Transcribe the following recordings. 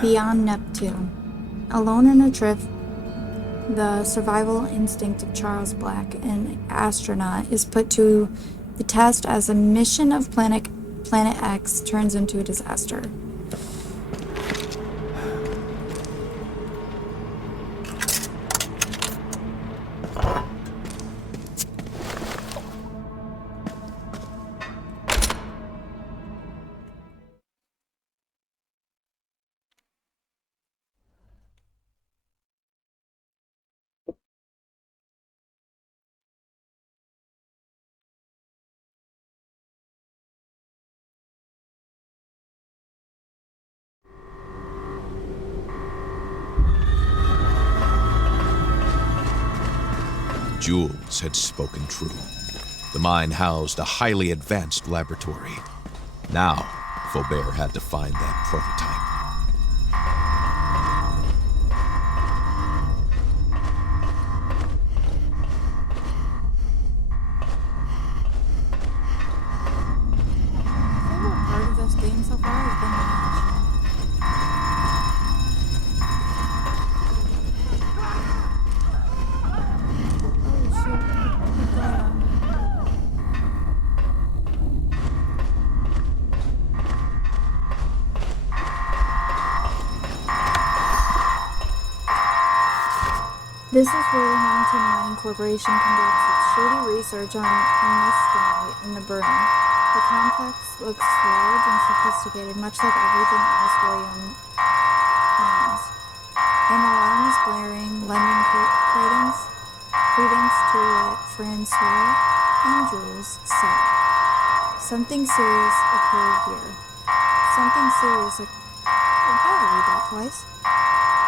Beyond Neptune. Alone in a drift, the survival instinct of Charles Black, an astronaut, is put to the test as a mission of Planet X turns into a disaster. Jules had spoken true. The mine housed a highly advanced laboratory. Now, Faubert had to find that prototype. My favorite part of this game so far has been the This is where Hamilton Mining Corporation conducts its shady research on mescanite in the burn. The complex looks large and sophisticated, much like everything else William owns. And the alarm is blaring, lending credence to what Francois and Jules said. Something serious occurred here. Something serious I gotta read that twice.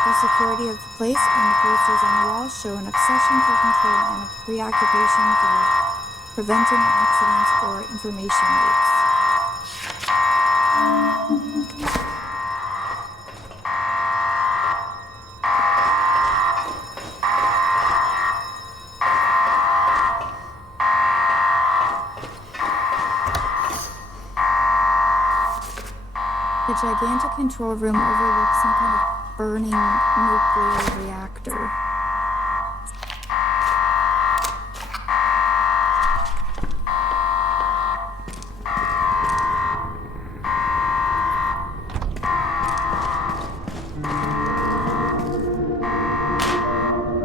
The security of the place and the posters on the walls show an obsession for control and a preoccupation for preventing accidents or information leaks. The gigantic control room overlooks some kind of burning nuclear reactor.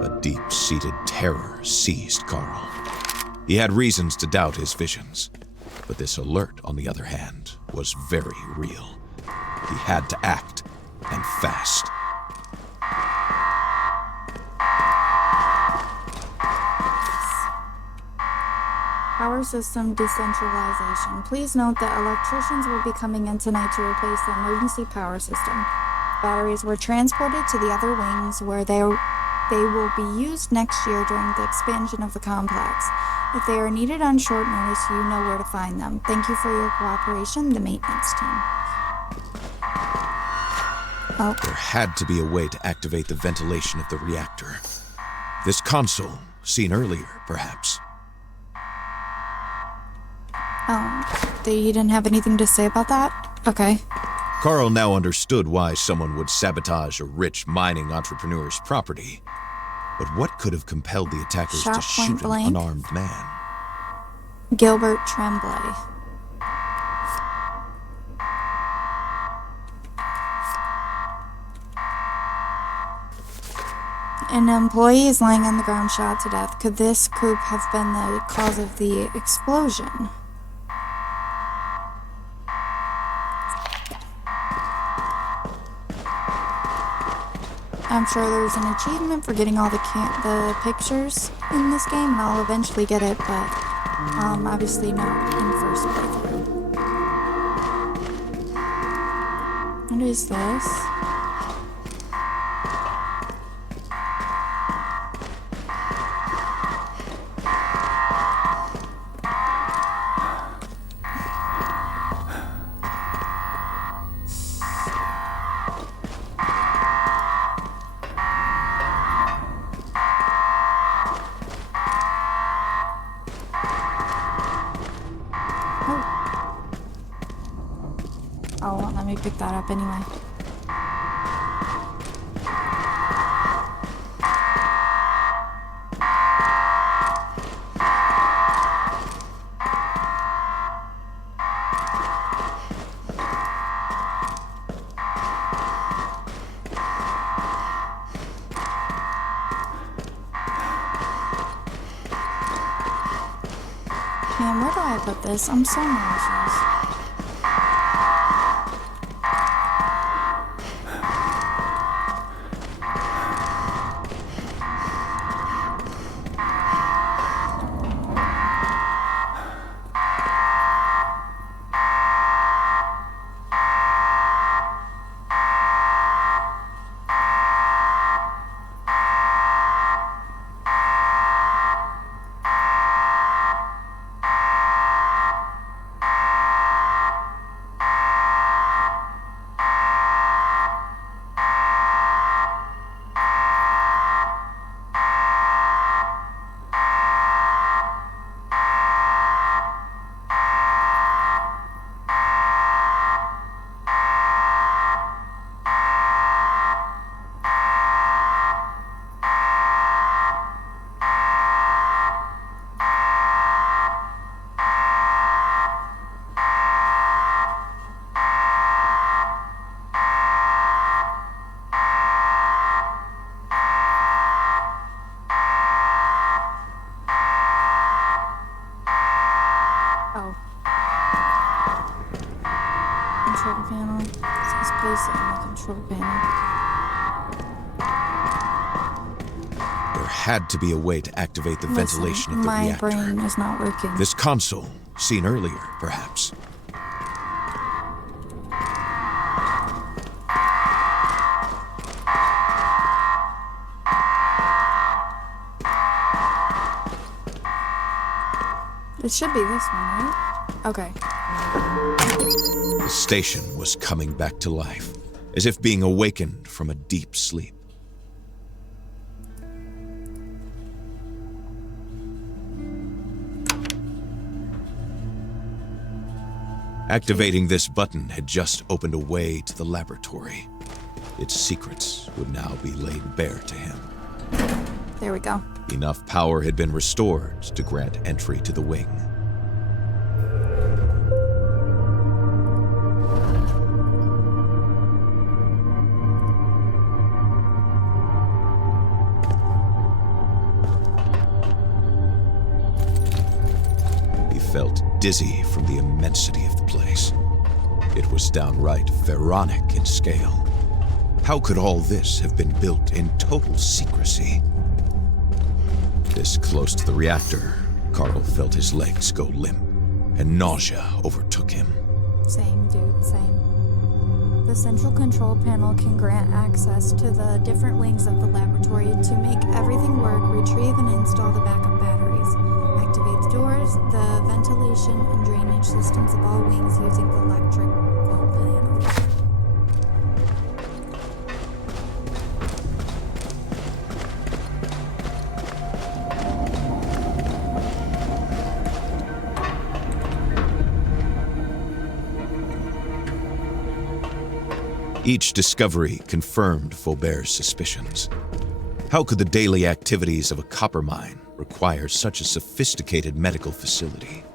A deep-seated terror seized Carl. He had reasons to doubt his visions, but this alert, on the other hand, was very real. He had to act, and fast. Power system decentralization. Please note that electricians will be coming in tonight to replace the emergency power system. Batteries were transported to the other wings where they will be used next year during the expansion of the complex. If they are needed on short notice, you know where to find them. Thank you for your cooperation, the maintenance team. Oh. There had to be a way to activate the ventilation of the reactor. This console, seen earlier, perhaps. He didn't have anything to say about that? Okay. Carl now understood why someone would sabotage a rich mining entrepreneur's property. But what could have compelled the attackers to shoot an unarmed man? Gilbert Tremblay. An employee is lying on the ground shot to death. Could this coup have been the cause of the explosion? I'm sure there's an achievement for getting all the pictures in this game, and I'll eventually get it, but obviously not in the first playthrough. What is this? Oh, let me pick that up anyway. Man, where do I put this? I'm so nauseous. Oh. Control panel. It says place it on the control panel. There had to be a way to activate the ventilation of the my reactor. brain is not working. This console, seen earlier, perhaps. It should be this one, right? Okay. The station was coming back to life, as if being awakened from a deep sleep. Activating this button had just opened a way to the laboratory. Its secrets would now be laid bare to him. There we go. Enough power had been restored to grant entry to the wing. He felt dizzy from the immensity of the place. It was downright pharaonic in scale. How could all this have been built in total secrecy? This close to the reactor, Carl felt his legs go limp, and nausea overtook him. Same, dude, same. The central control panel can grant access to the different wings of the laboratory to make everything work, retrieve and install the backup batteries, activate the doors, the ventilation and drainage systems of all wings using the electrical panel. Each discovery confirmed Faubert's suspicions. How could the daily activities of a copper mine require such a sophisticated medical facility?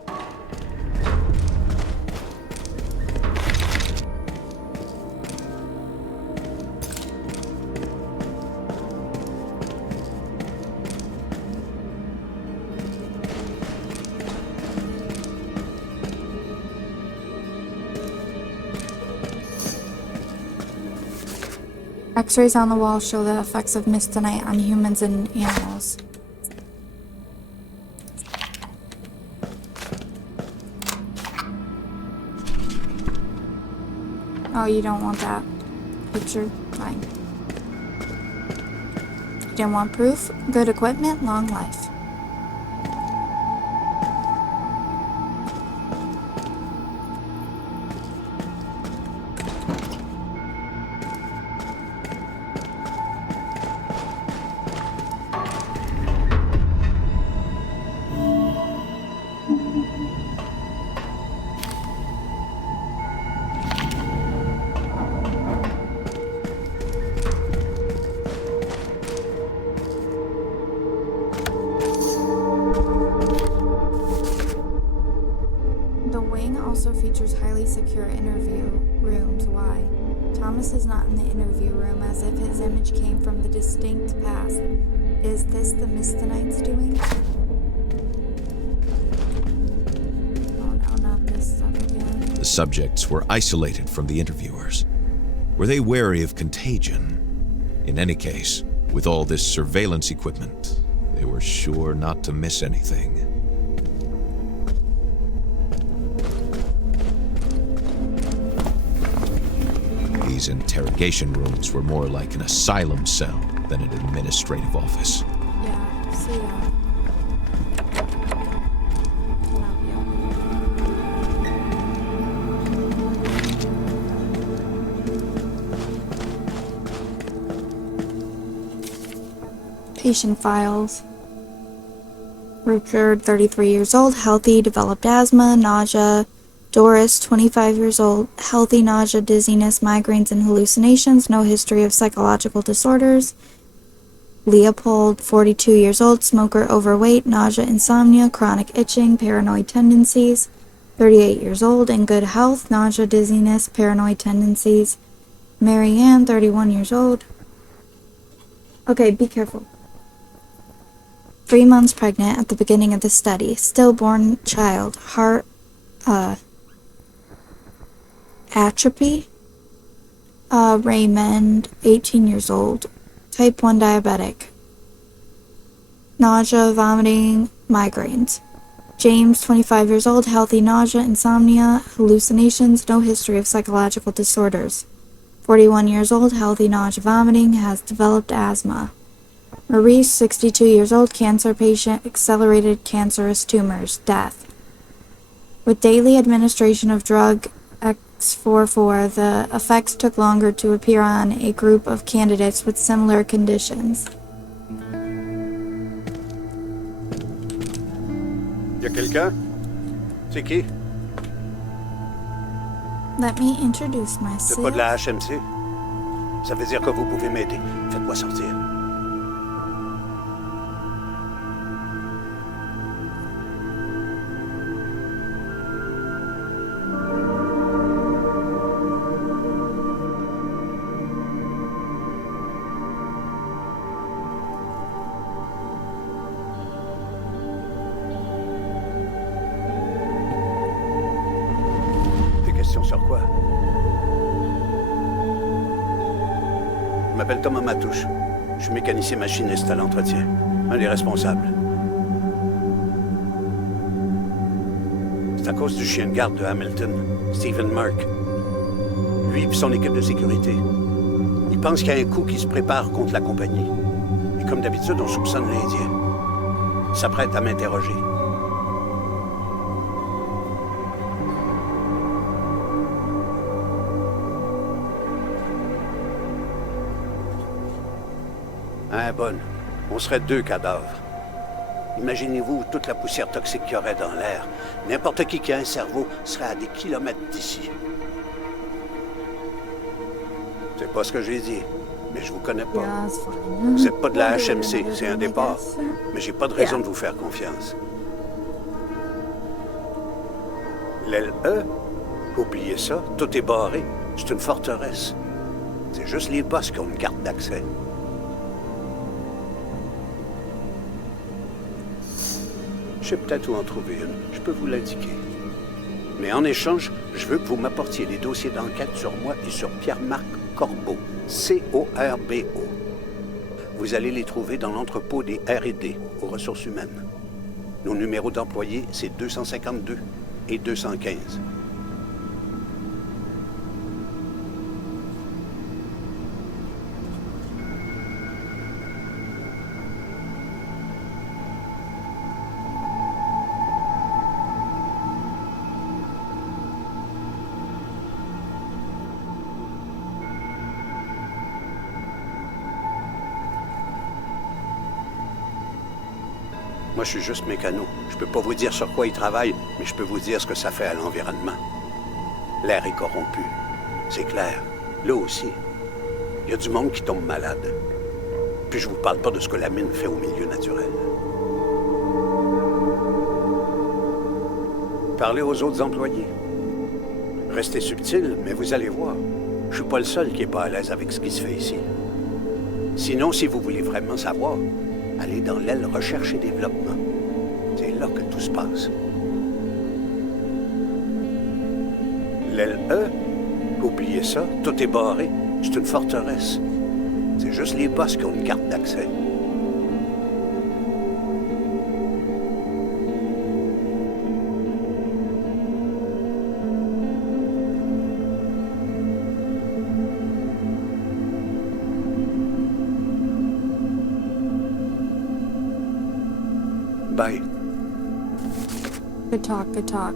X-rays on the wall show the effects of mistonite on humans and animals. Oh, you don't want that picture? Fine. You didn't want proof? Good equipment, long life. Also features highly secure interview rooms. Why? Thomas is not in the interview room, as if his image came from the distinct past. Is this the Mistonite's doing? subjects were isolated from the interviewers. Were they wary of contagion? In any case, with all this surveillance equipment, they were sure not to miss anything. These interrogation rooms were more like an asylum cell than an administrative office. Yeah, see ya. Love you. Patient files. Richard, 33 years old, healthy, developed asthma, nausea. Doris, 25 years old, healthy, nausea, dizziness, migraines, and hallucinations, no history of psychological disorders. Leopold, 42 years old, smoker, overweight, nausea, insomnia, chronic itching, paranoid tendencies. 38 years old, in good health, nausea, dizziness, paranoid tendencies. Mary Ann, 31 years old. Okay, be careful. 3 months pregnant at the beginning of the study. Stillborn child. Heart, atrophy. Raymond, 18 years old. Type 1 diabetic. Nausea, vomiting, migraines. James, 25 years old, healthy, nausea, insomnia, hallucinations, no history of psychological disorders. 41 years old, healthy, nausea, vomiting, has developed asthma. Maurice, 62 years old, cancer patient, accelerated cancerous tumors, death. With daily administration of drug X44, the effects took longer to appear on a group of candidates with similar conditions. Y a quelqu'un? C'est qui? Let me introduce C'est myself. pas de la HMC? Ça veut dire que vous pouvez m'aider. Faites-moi sortir. Sur quoi? Je m'appelle Thomas Matouche. Je suis mécanicien machiniste à l'entretien. Un des responsables. C'est à cause du chien de garde de Hamilton, Stephen Mark. Lui et son équipe de sécurité. Ils pensent qu'il y a un coup qui se prépare contre la compagnie. Et comme d'habitude, on soupçonne l'Indien. Ils s'apprêtent à m'interroger. Hein, bonne. On serait 2 cadavres. Imaginez-vous toute la poussière toxique qu'il y aurait dans l'air. N'importe qui a un cerveau serait à des kilomètres d'ici. C'est pas ce que j'ai dit, mais je vous connais pas. Yeah, that's fine. Vous êtes pas de la HMC, c'est un départ. Mais j'ai pas de raison de vous faire confiance. L'aile E? Oubliez ça, tout est barré. C'est une forteresse. C'est juste les boss qui ont une carte d'accès. Je sais peut-être où en trouver une. Je peux vous l'indiquer. Mais en échange, je veux que vous m'apportiez les dossiers d'enquête sur moi et sur Pierre-Marc Corbeau. C-O-R-B-O. Vous allez les trouver dans l'entrepôt des R&D, aux ressources humaines. Nos numéros d'employés, c'est 252 et 215. Moi, je suis juste mécano. Je peux pas vous dire sur quoi il travaille, mais je peux vous dire ce que ça fait à l'environnement. L'air est corrompu. C'est clair. Là aussi. Il y a du monde qui tombe malade. Puis je vous parle pas de ce que la mine fait au milieu naturel. Parlez aux autres employés. Restez subtil, mais vous allez voir. Je suis pas le seul qui est pas à l'aise avec ce qui se fait ici. Sinon, si vous voulez vraiment savoir, allez dans l'aile recherche et développement. C'est là que tout se passe. L'aile E? Oubliez ça, tout est barré. C'est une forteresse. C'est juste les boss qui ont une carte d'accès. Bye. Good talk, good talk.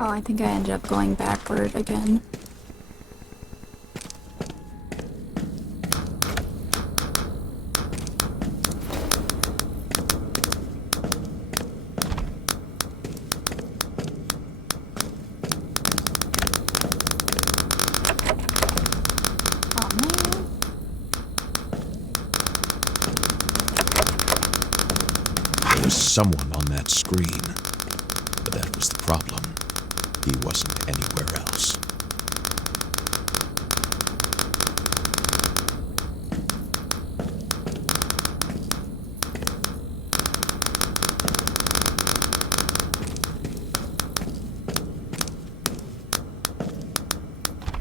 Oh, I think I ended up going backward again. Oh man. There was someone on that screen, but that was the problem. He wasn't anywhere else.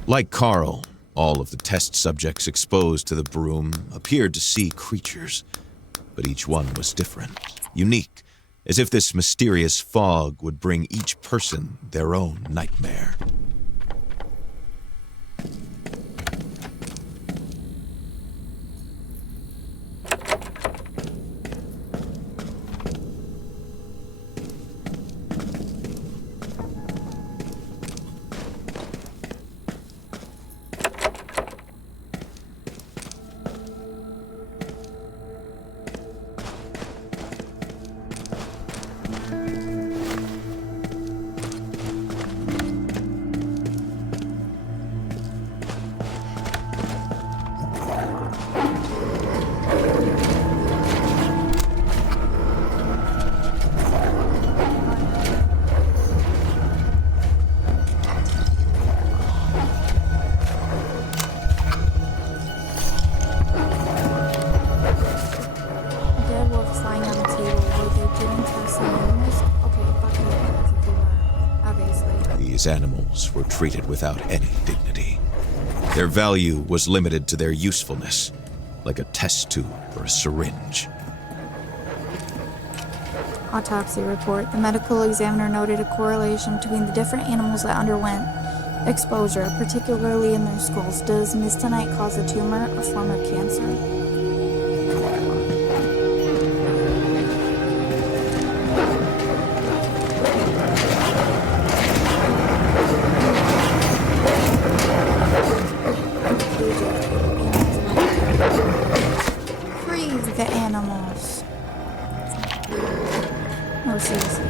Like Carl, all of the test subjects exposed to the broom appeared to see creatures, but each one was different, unique, as if this mysterious fog would bring each person their own nightmare. Dead wolves lying on the table. Were they didn't test the animals? Okay, fuck it. That's a tumor. Obviously. These animals were treated without any dignity. Their value was limited to their usefulness, like a test tube or a syringe. Autopsy report. The medical examiner noted a correlation between the different animals that underwent exposure, particularly in their skulls. Does mistonite cause a tumor, a form of cancer? Freeze the animals. No, seriously.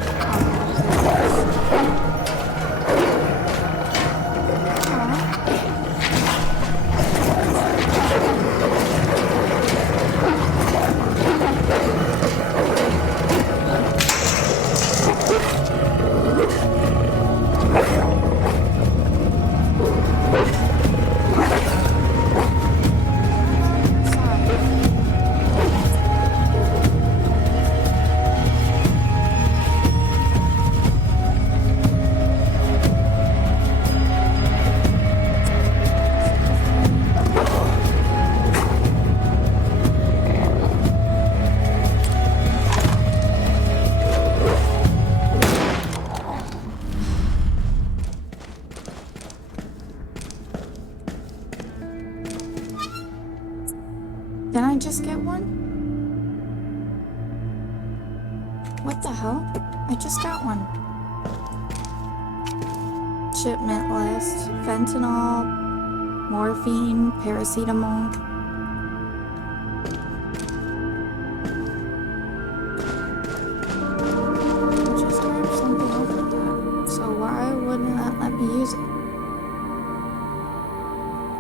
Can I just get one? What the hell? I just got one. Shipment list. Fentanyl, morphine, paracetamol. I just grabbed something over that. So why wouldn't that let me use it?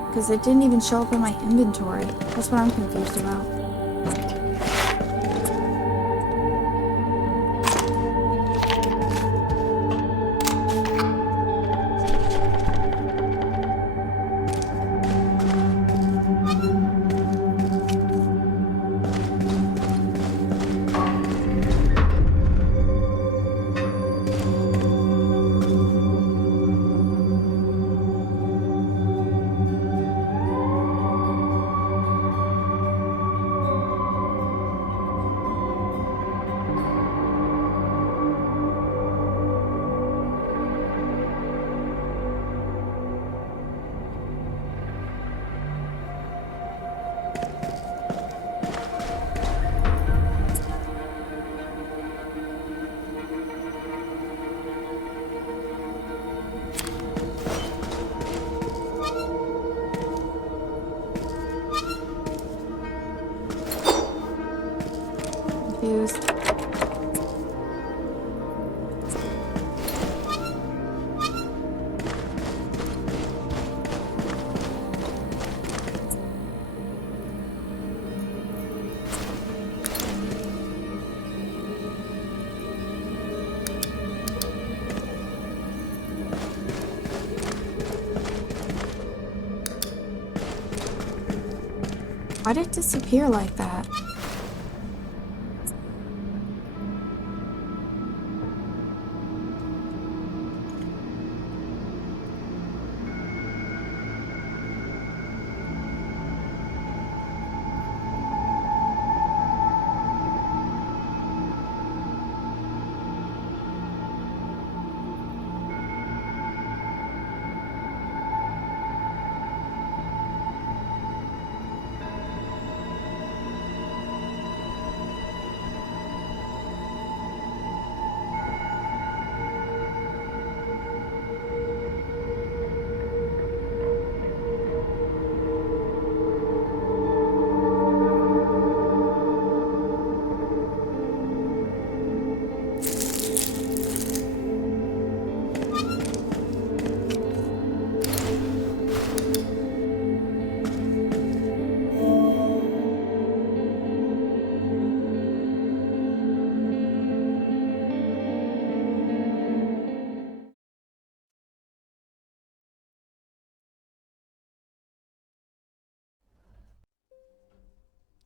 Because it didn't even show up in my inventory. That's what I'm confused about. Why'd it disappear like that?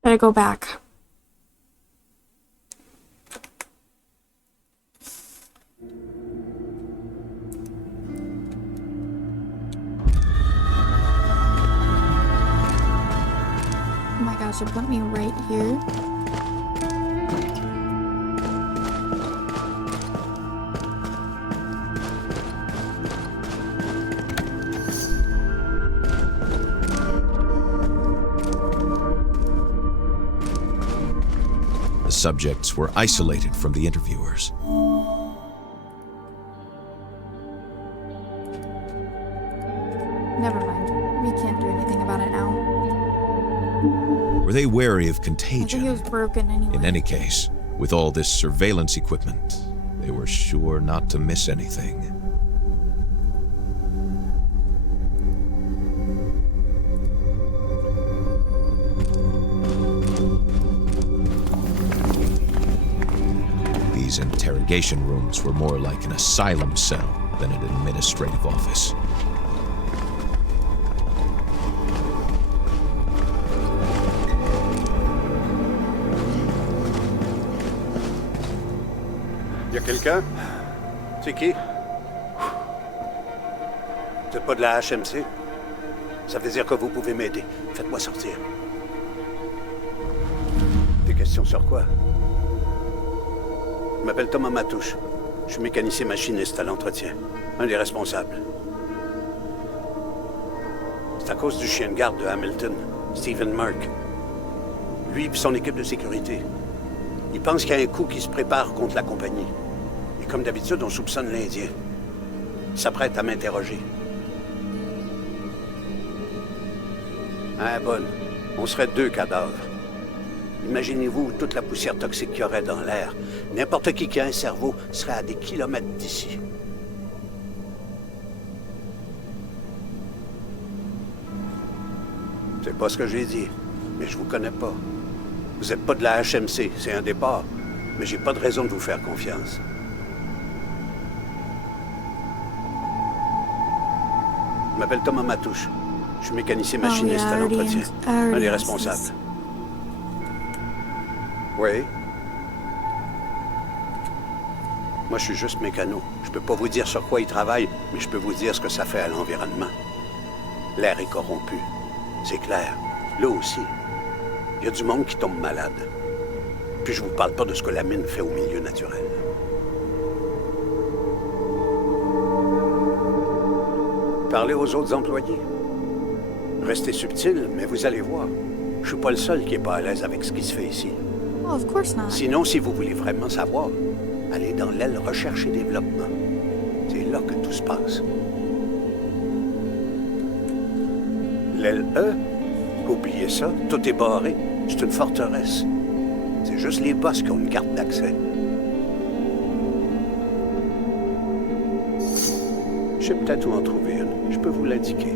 Gotta go back. Oh my gosh, it put me right here. The subjects were isolated from the interviewers. Never mind. We can't do anything about it now. Were they wary of I think contagion? it was broken anyway. In any case, with all this surveillance equipment, they were sure not to miss anything. These interrogation rooms were more like an asylum cell than an administrative office. Y a quelqu'un? C'est qui? Vous êtes pas de la HMC? Ça veut dire que vous pouvez m'aider. Faites-moi sortir. Des questions sur quoi? Je m'appelle Thomas Matouche. Je suis mécanicien machiniste à l'entretien. Un des responsables. C'est à cause du chien de garde de Hamilton, Stephen Mark. Lui et son équipe de sécurité. Il pense qu'il y a un coup qui se prépare contre la compagnie. Et comme d'habitude, on soupçonne l'Indien. Il s'apprête à m'interroger. Ah, bonne. On serait 2 cadavres. Imaginez-vous toute la poussière toxique qu'il y aurait dans l'air. N'importe qui a un cerveau serait à des kilomètres d'ici. C'est pas ce que j'ai dit, mais je vous connais pas. Vous êtes pas de la HMC, c'est un départ. Mais j'ai pas de raison de vous faire confiance. Je m'appelle Thomas Matouche. Je suis mécanicien machiniste à l'entretien. Un des responsables. Oui. Moi, je suis juste mécano. Je peux pas vous dire sur quoi il travaille, mais je peux vous dire ce que ça fait à l'environnement. L'air est corrompu. C'est clair. Là aussi. Il y a du monde qui tombe malade. Puis je vous parle pas de ce que la mine fait au milieu naturel. Parlez aux autres employés. Restez subtil, mais vous allez voir. Je suis pas le seul qui est pas à l'aise avec ce qui se fait ici. Oh, of course not. Sinon, si vous voulez vraiment savoir, allez dans l'aile recherche et développement. C'est là que tout se passe. L'aile E? Oubliez ça, tout est barré. C'est une forteresse. C'est juste les boss qui ont une carte d'accès. Je sais peut-être où en trouver une. Je peux vous l'indiquer.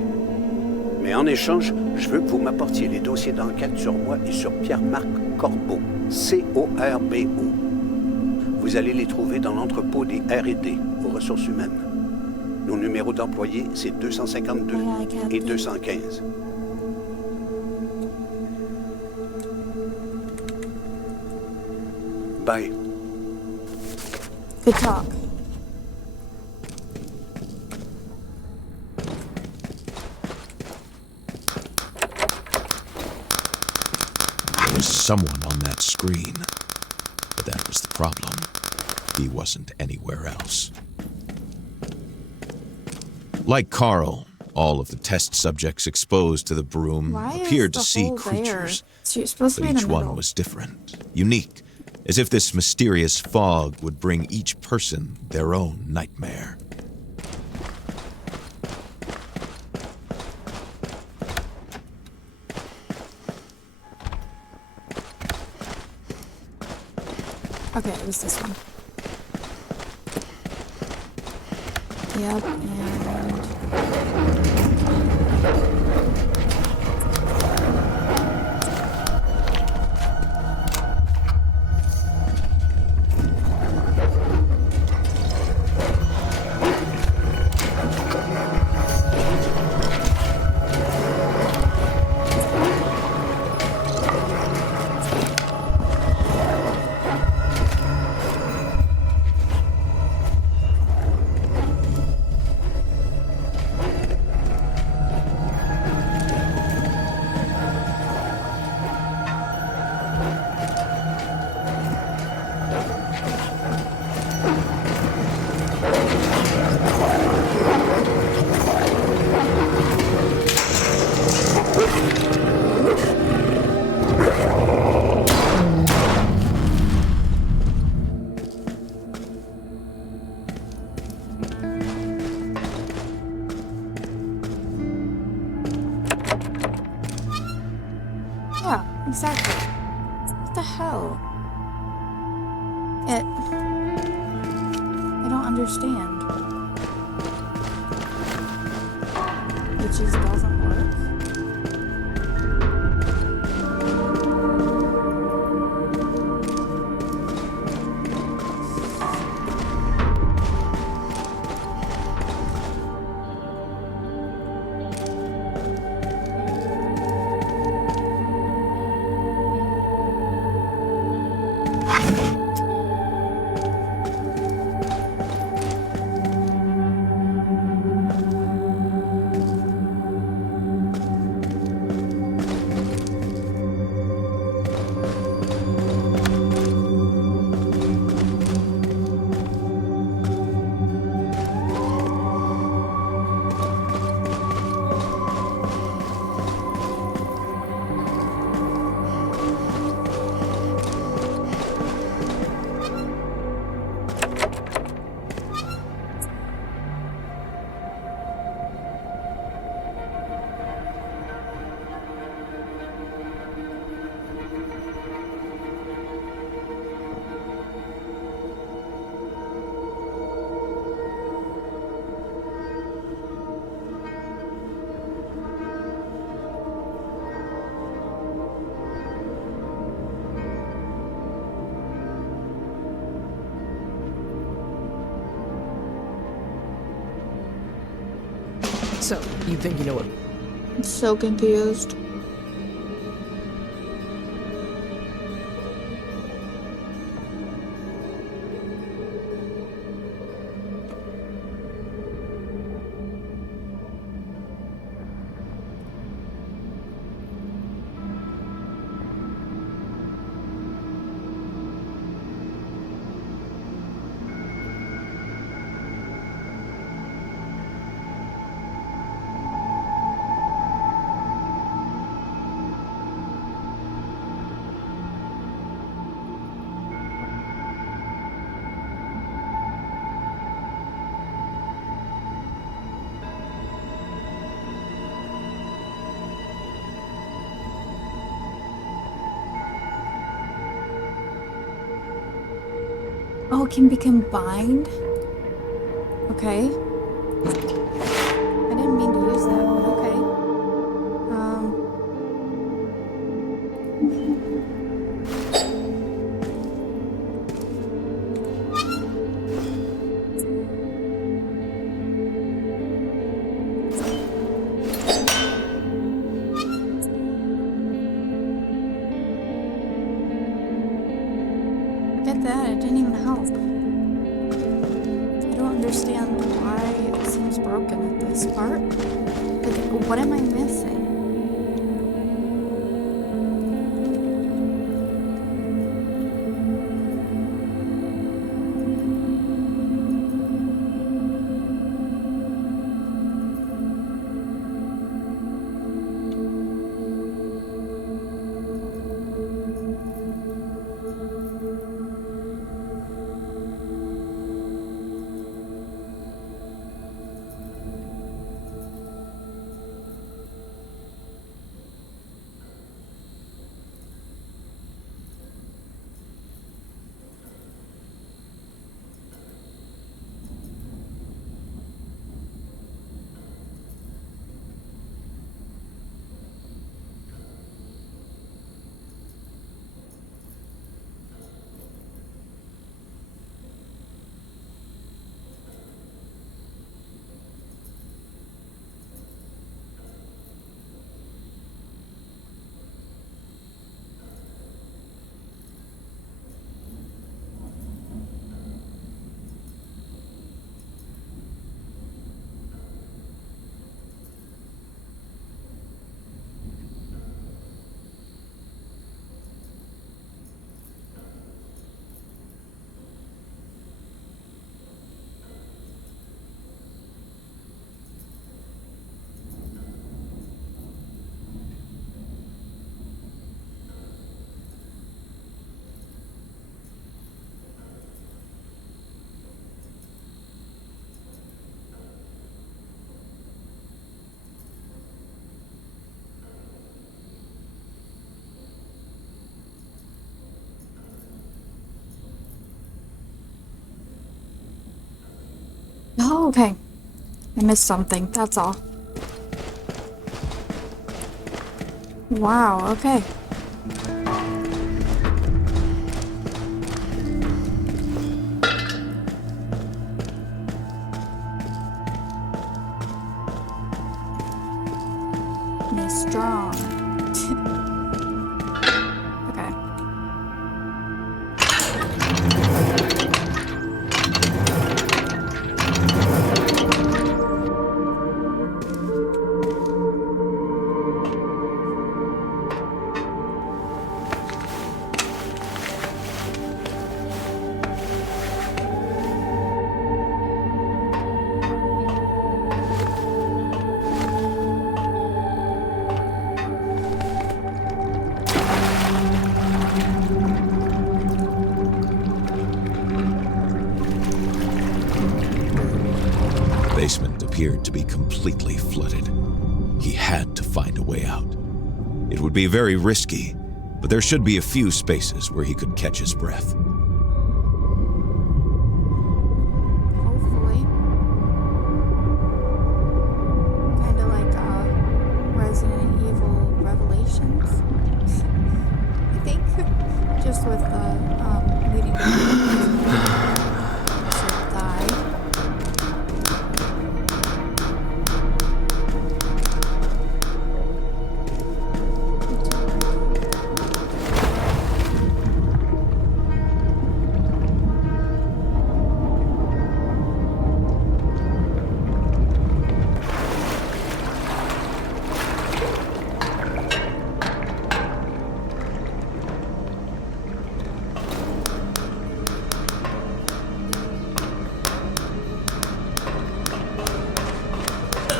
Mais en échange, je veux que vous m'apportiez les dossiers d'enquête sur moi et sur Pierre-Marc Corbeau. C-O-R-B-O. Vous allez les trouver dans l'entrepôt des R&D, aux ressources humaines. Nos numéros d'employés, c'est 252 et 215. Bye. Good talk. There was someone on that screen. But that was the problem. He wasn't anywhere else. Like Carl, all of the test subjects exposed to the broom appeared to see creatures. So you're supposed to But be in the each middle. one was different, unique, as if this mysterious fog would bring each person their own nightmare. Okay, it was this one. Yep, and... Yeah, exactly. What the hell? I don't understand. It just doesn't work. So, you think you know what? I'm so confused. Oh, it can be combined? Okay. I didn't mean to use that, but okay. understand why it seems broken at this part. Like, what am I missing? Oh, okay. I missed something, that's all. Wow, okay. Nice strong. Okay. The basement appeared to be completely flooded. He had to find a way out. It would be very risky, but there should be a few spaces where he could catch his breath. Hopefully. Kinda like, Resident Evil Revelations. I think. Just with the, leading to she'll die.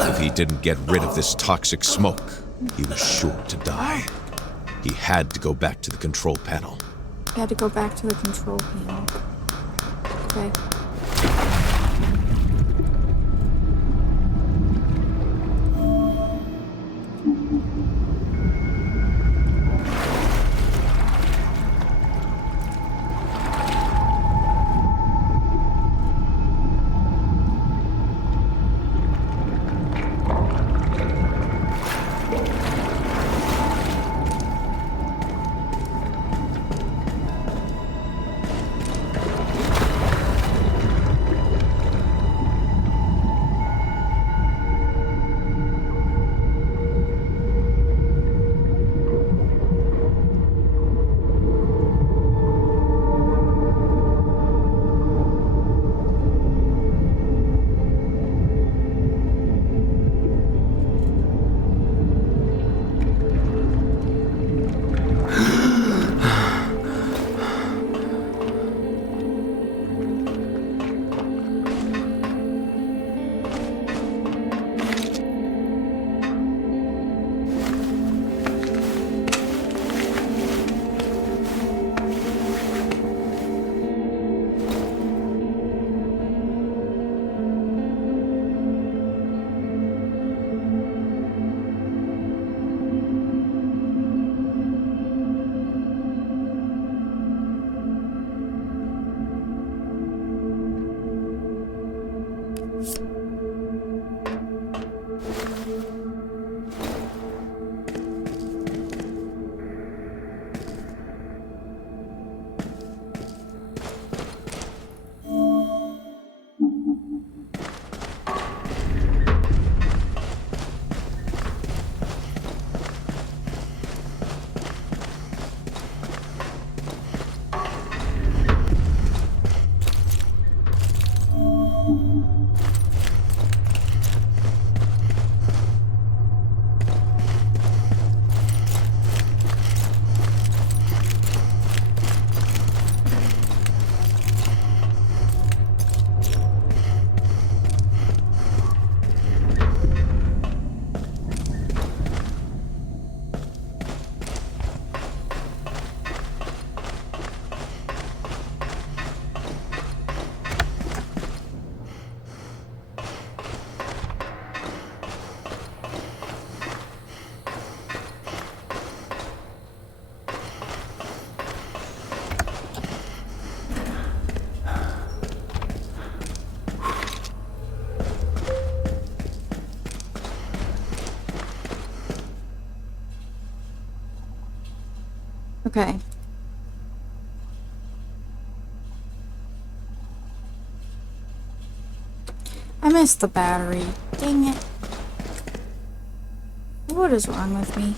If he didn't get rid of this toxic smoke, he was sure to die. He had to go back to the control panel. I had to go back to the control panel. Okay. Okay. I missed the battery. Dang it. What is wrong with me?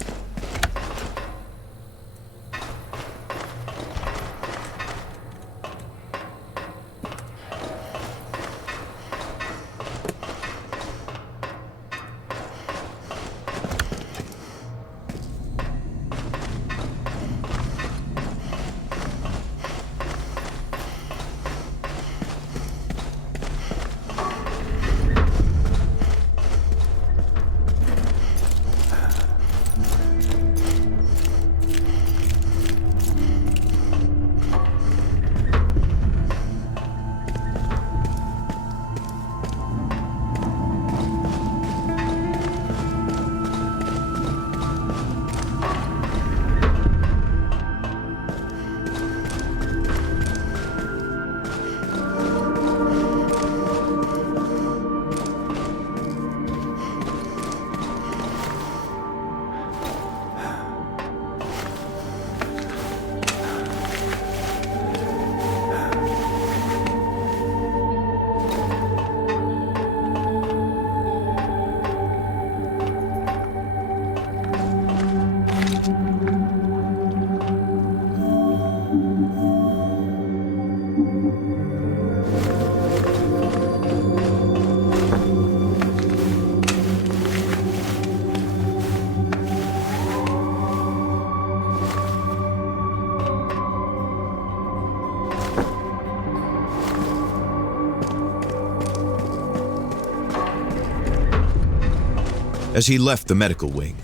As he left the medical wing,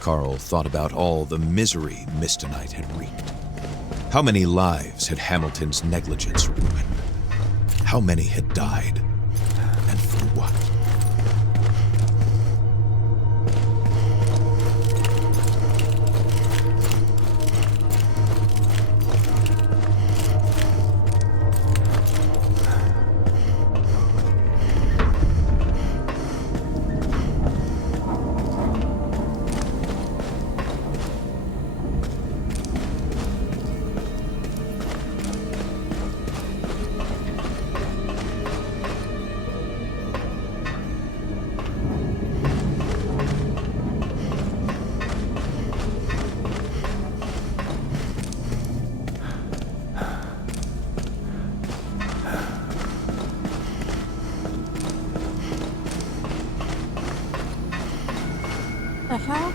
Carl thought about all the misery Mistonite had wreaked. How many lives had Hamilton's negligence ruined? How many had died? And for what? The hell?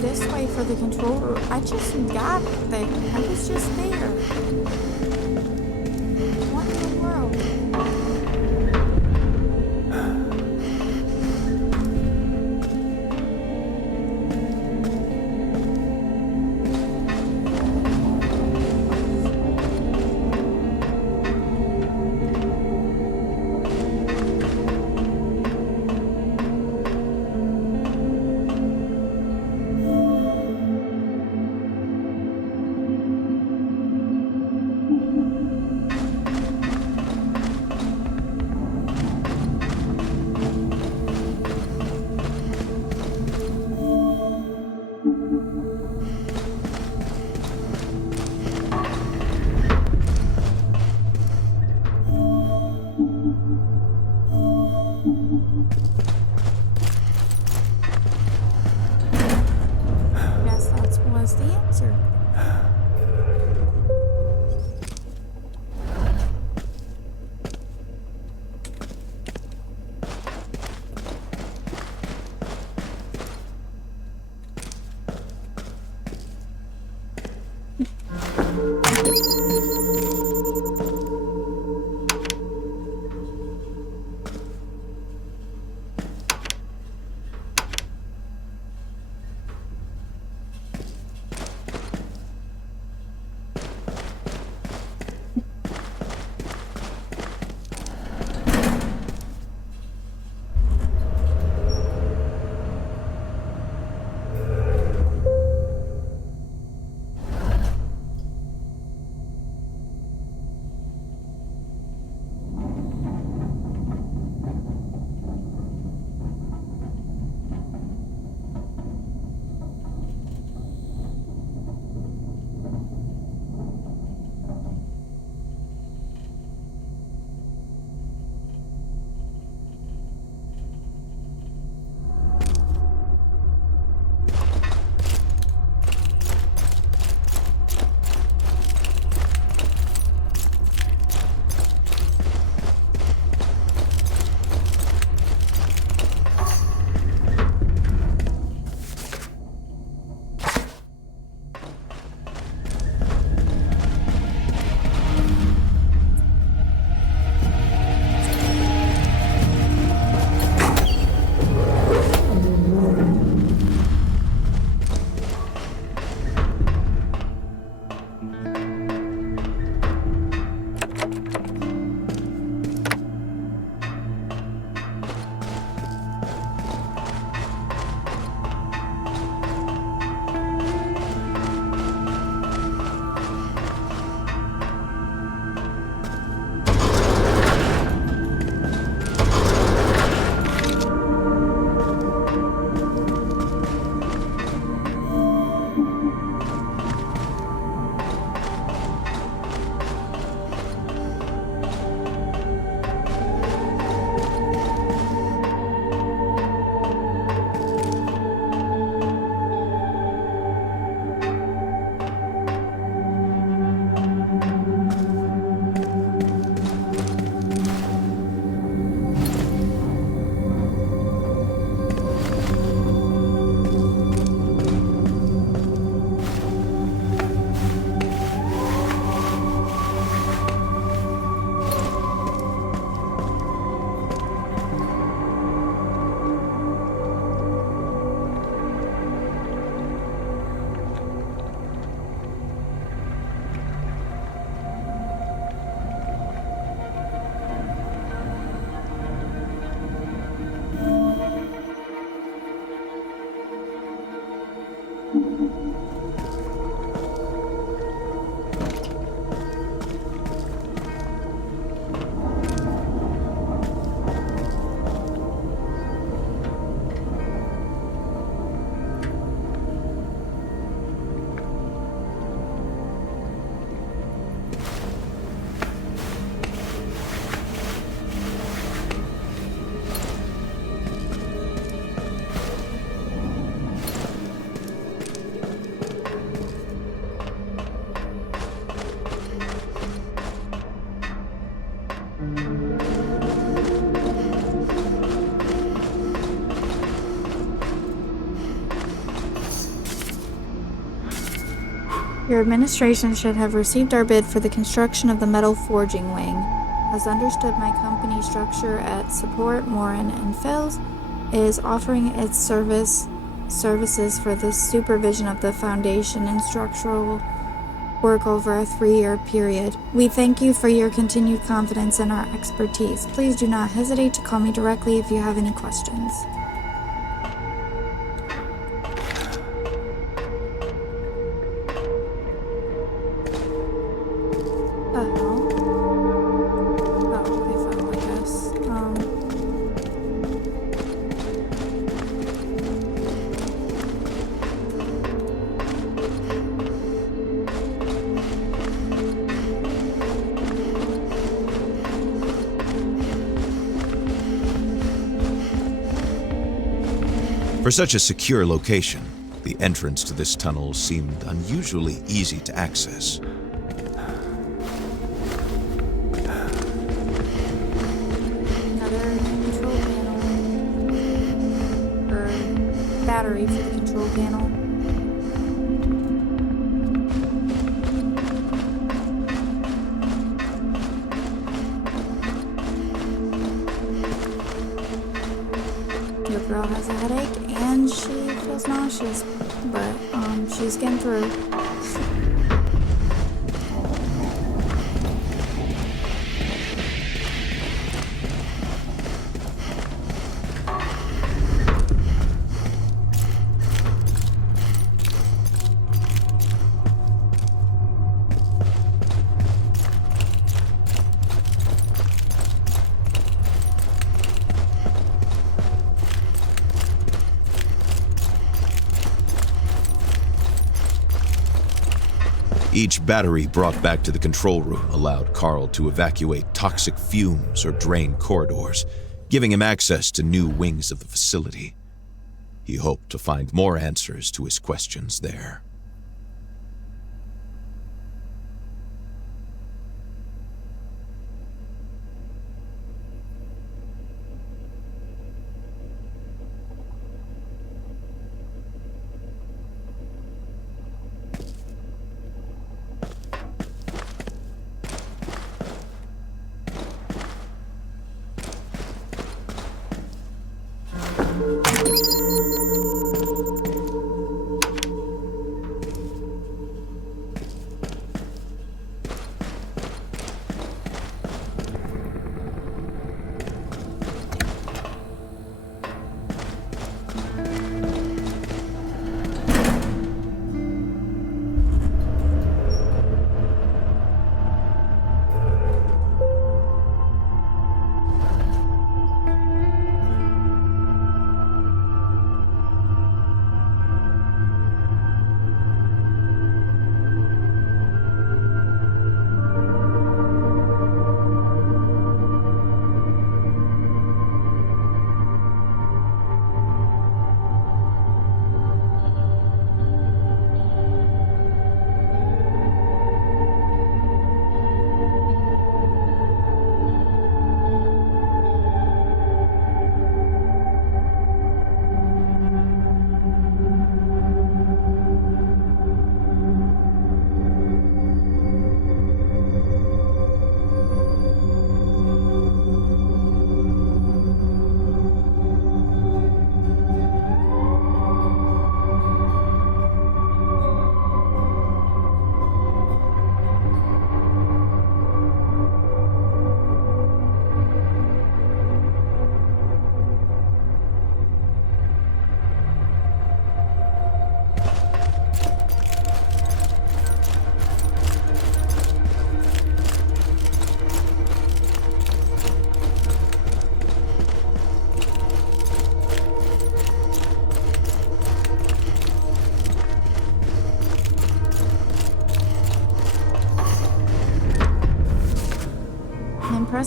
This way for the controller. I just got there. I was just there. What in the world? Was the answer. Your administration should have received our bid for the construction of the metal forging wing. As understood, my company structure at Support, Morin, and Fells is offering its services for the supervision of the foundation and structural work over a 3-year period. We thank you for your continued confidence in our expertise. Please do not hesitate to call me directly if you have any questions. For such a secure location, the entrance to this tunnel seemed unusually easy to access. Another control panel, or battery for the control panel. Your girl has a headache and she feels nauseous, but she's getting through. Each battery brought back to the control room allowed Carl to evacuate toxic fumes or drain corridors, giving him access to new wings of the facility. He hoped to find more answers to his questions there.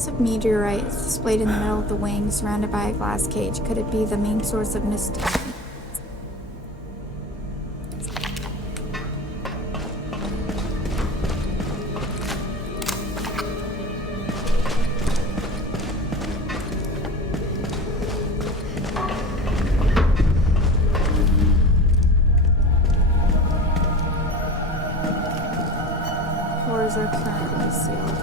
massive meteorite is displayed in the middle of the wing, surrounded by a glass cage. Could it be the main source of mystery? Doors are currently sealed.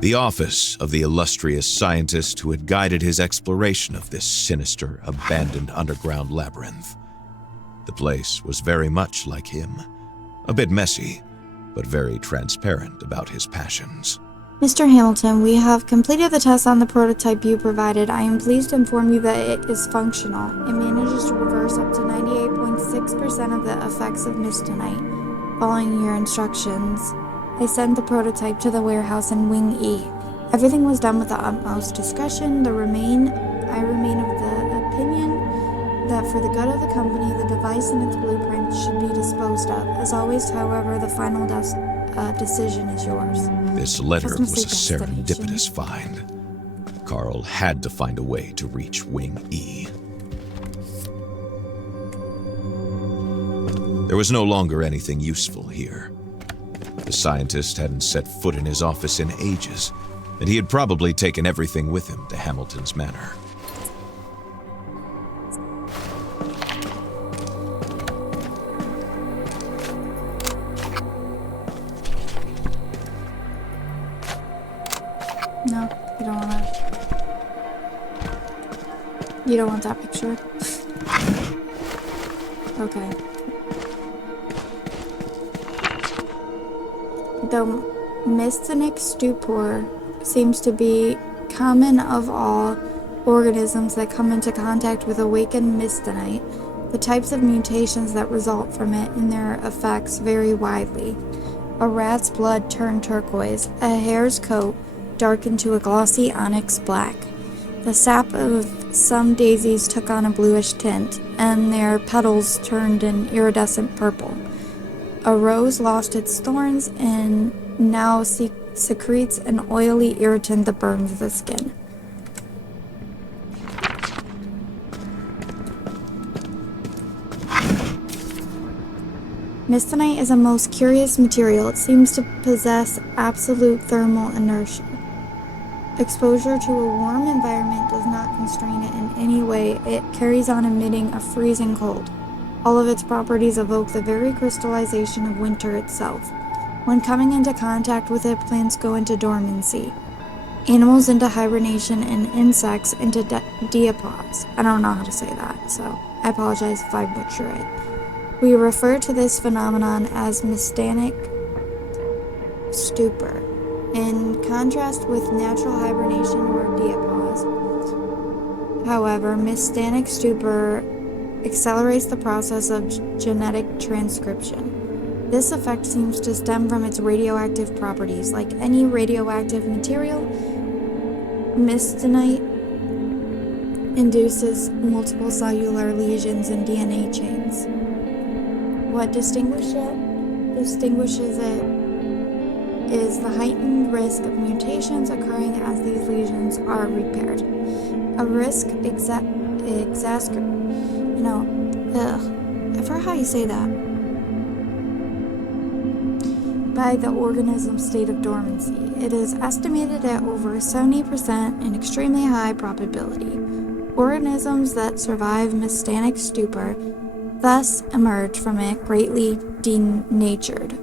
The office of the illustrious scientist who had guided his exploration of this sinister, abandoned underground labyrinth. The place was very much like him, a bit messy, but very transparent about his passions. Mr. Hamilton, we have completed the test on the prototype you provided. I am pleased to inform you that it is functional. It manages to reverse up to 98.6% of the effects of Mistonite, following your instructions. I sent the prototype to the warehouse in Wing E. Everything was done with the utmost discretion. I remain of the opinion that for the good of the company, the device and its blueprint should be disposed of. As always, however, the final decision is yours. This letter was a serendipitous find. Carl had to find a way to reach Wing E. There was no longer anything useful here. The scientist hadn't set foot in his office in ages, and he had probably taken everything with him to Hamilton's Manor. No, you don't want to. You don't want that picture? Okay. The Mystonic stupor seems to be common of all organisms that come into contact with awakened Mystonite. The types of mutations that result from it and their effects vary widely. A rat's blood turned turquoise, a hare's coat darkened to a glossy onyx black. The sap of some daisies took on a bluish tint, and their petals turned an iridescent purple. A rose lost its thorns and now secretes an oily irritant that burns the skin. Mystonite is a most curious material. It seems to possess absolute thermal inertia. Exposure to a warm environment does not constrain it in any way. It carries on emitting a freezing cold. All of its properties evoke the very crystallization of winter itself. When coming into contact with it, plants go into dormancy, animals into hibernation, and insects into diapause. I don't know how to say that, so I apologize if I butcher it. We refer to this phenomenon as Mystonic stupor, in contrast with natural hibernation or diapause. However, Mystonic stupor accelerates the process of genetic transcription. This effect seems to stem from its radioactive properties. Like any radioactive material, Mystonite induces multiple cellular lesions in DNA chains. What distinguishes it is the heightened risk of mutations occurring as these lesions are repaired. A risk I forgot how you say that. By the organism's state of dormancy. It is estimated at over 70% an extremely high probability. Organisms that survive Mystonic stupor thus emerge from it greatly denatured.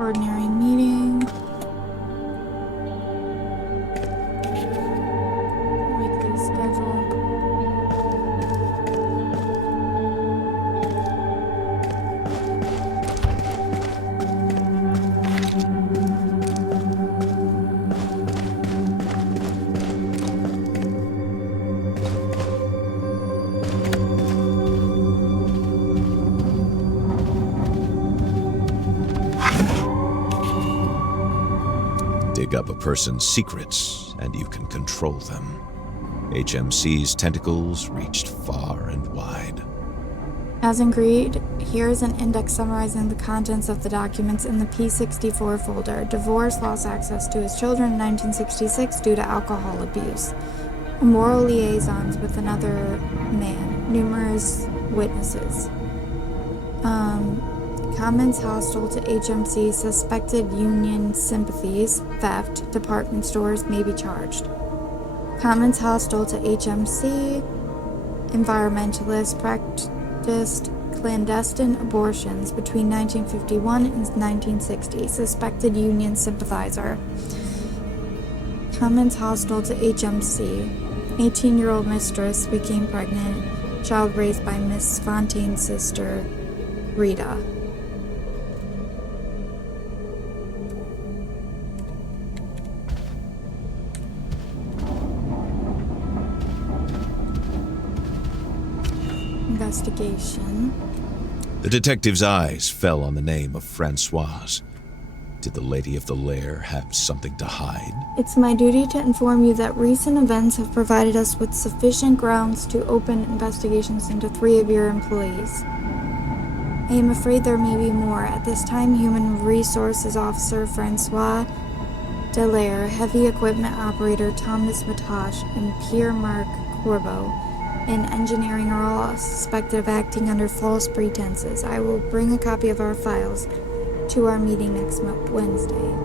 Ordinary meeting. Weekly schedule. Dig up a person's secrets, and you can control them. HMC's tentacles reached far and wide. As agreed, here is an index summarizing the contents of the documents in the P64 folder. Divorce, lost access to his children in 1966 due to alcohol abuse. Immoral liaisons with another man. Numerous witnesses. Comments hostile to HMC, suspected union sympathies, theft, department stores may be charged. Comments hostile to HMC, environmentalists practiced clandestine abortions between 1951 and 1960, suspected union sympathizer. Comments hostile to HMC, 18-year-old mistress became pregnant, child raised by Miss Fontaine's sister, Rita. Investigation. The detective's eyes fell on the name of Francoise. Did the lady of the lair have something to hide? It's my duty to inform you that recent events have provided us with sufficient grounds to open investigations into 3 of your employees. I am afraid there may be more. At this time, Human Resources Officer Francois Delaire, Heavy Equipment Operator Thomas Matache, and Pierre-Marc Corbeau in engineering are all suspected of acting under false pretenses. I will bring a copy of our files to our meeting next Wednesday.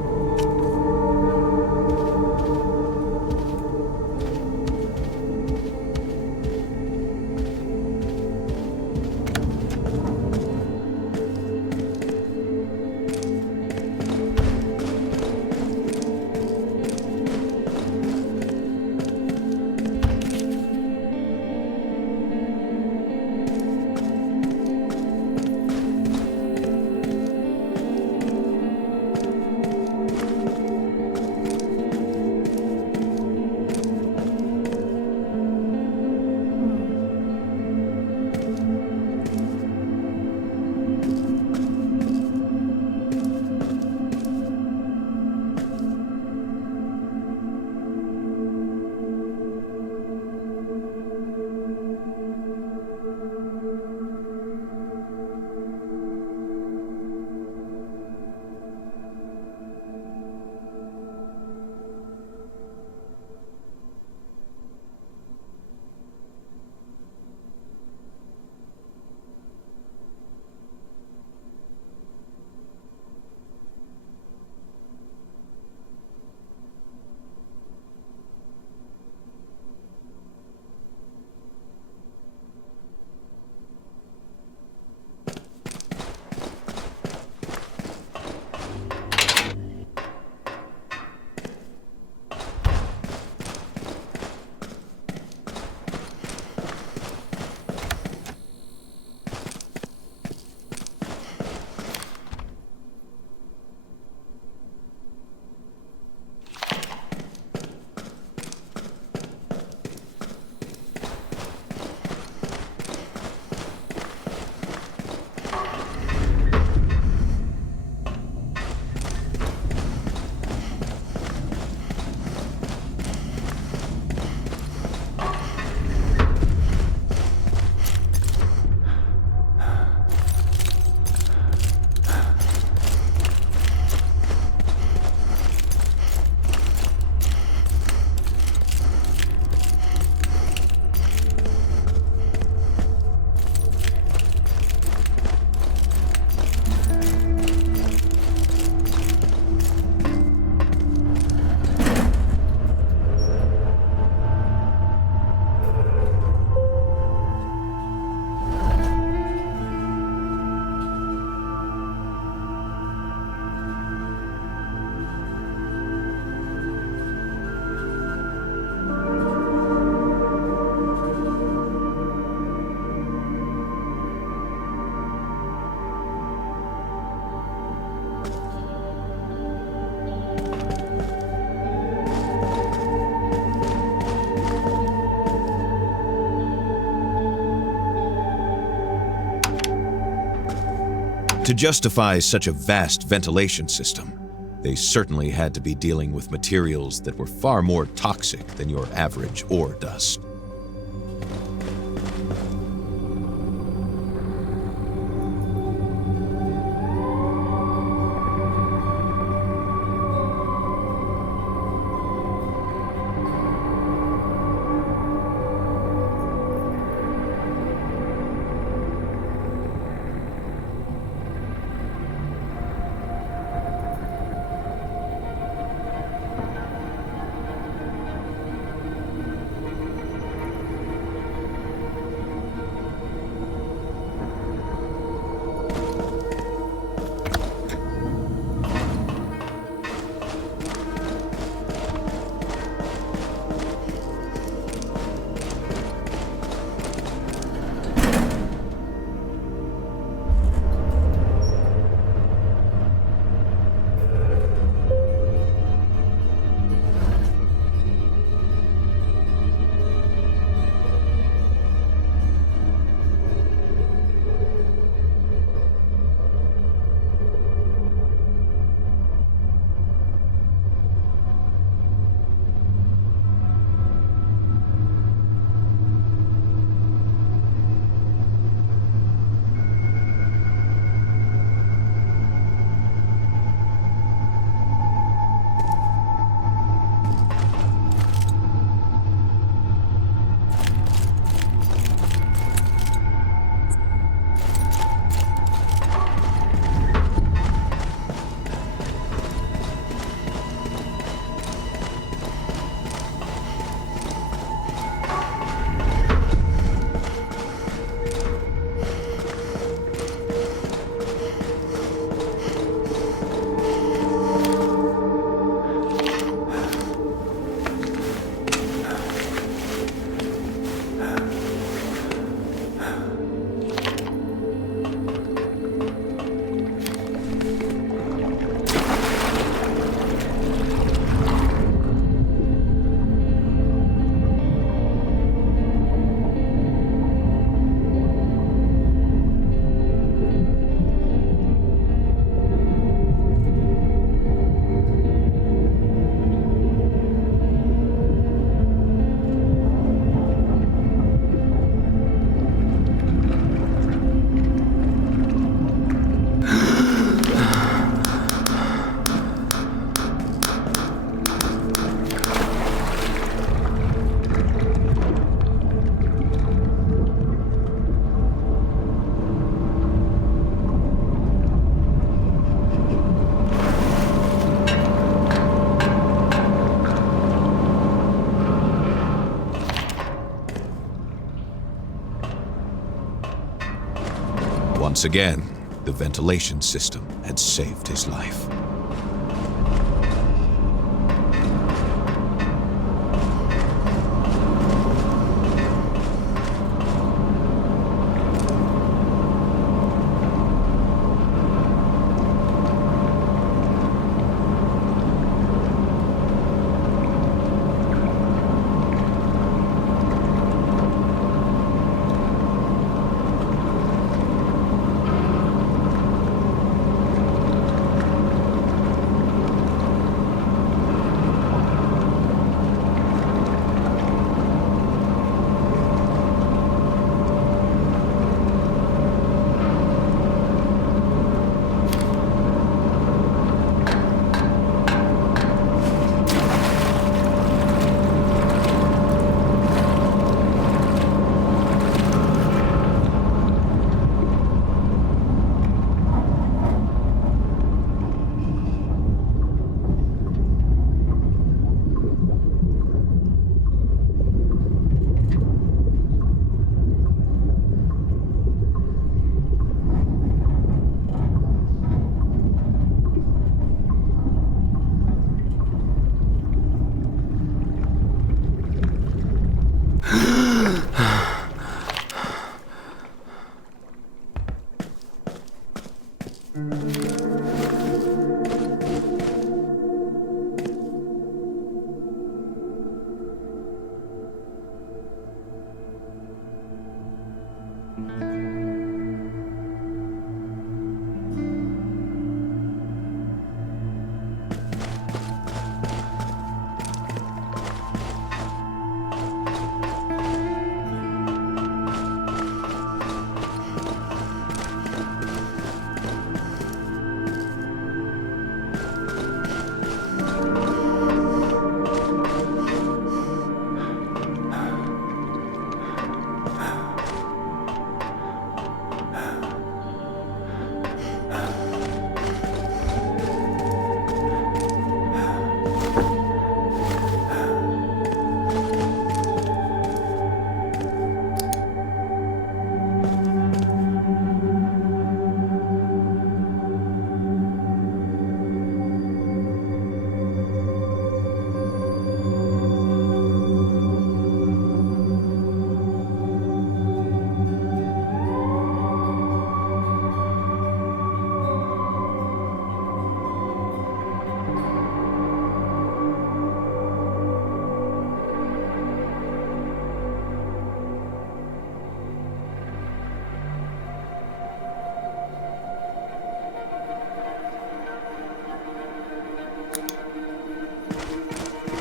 To justify such a vast ventilation system, they certainly had to be dealing with materials that were far more toxic than your average ore dust. Once again, the ventilation system had saved his life.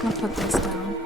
I'll put this down.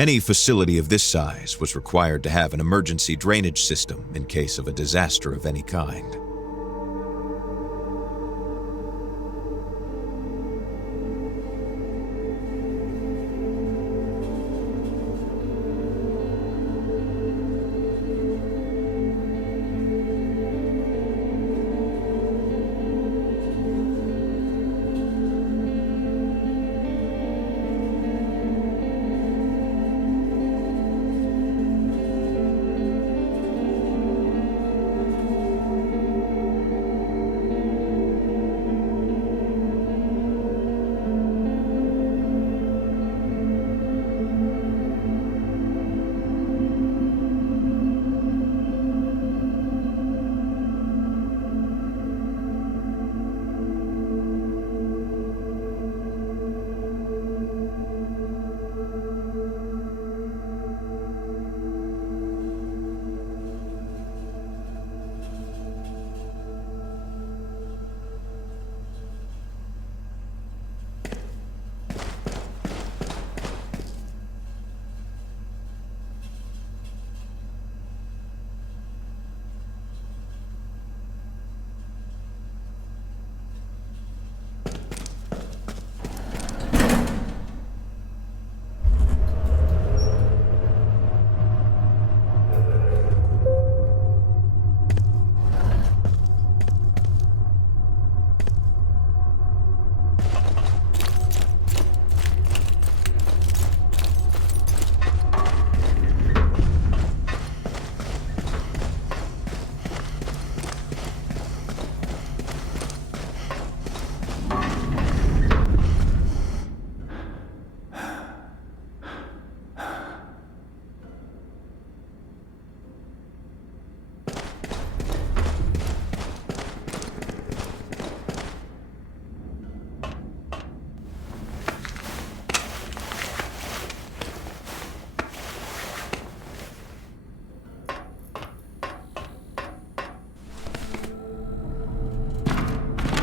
Any facility of this size was required to have an emergency drainage system in case of a disaster of any kind.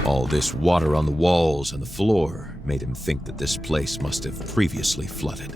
All this water on the walls and the floor made him think that this place must have previously flooded.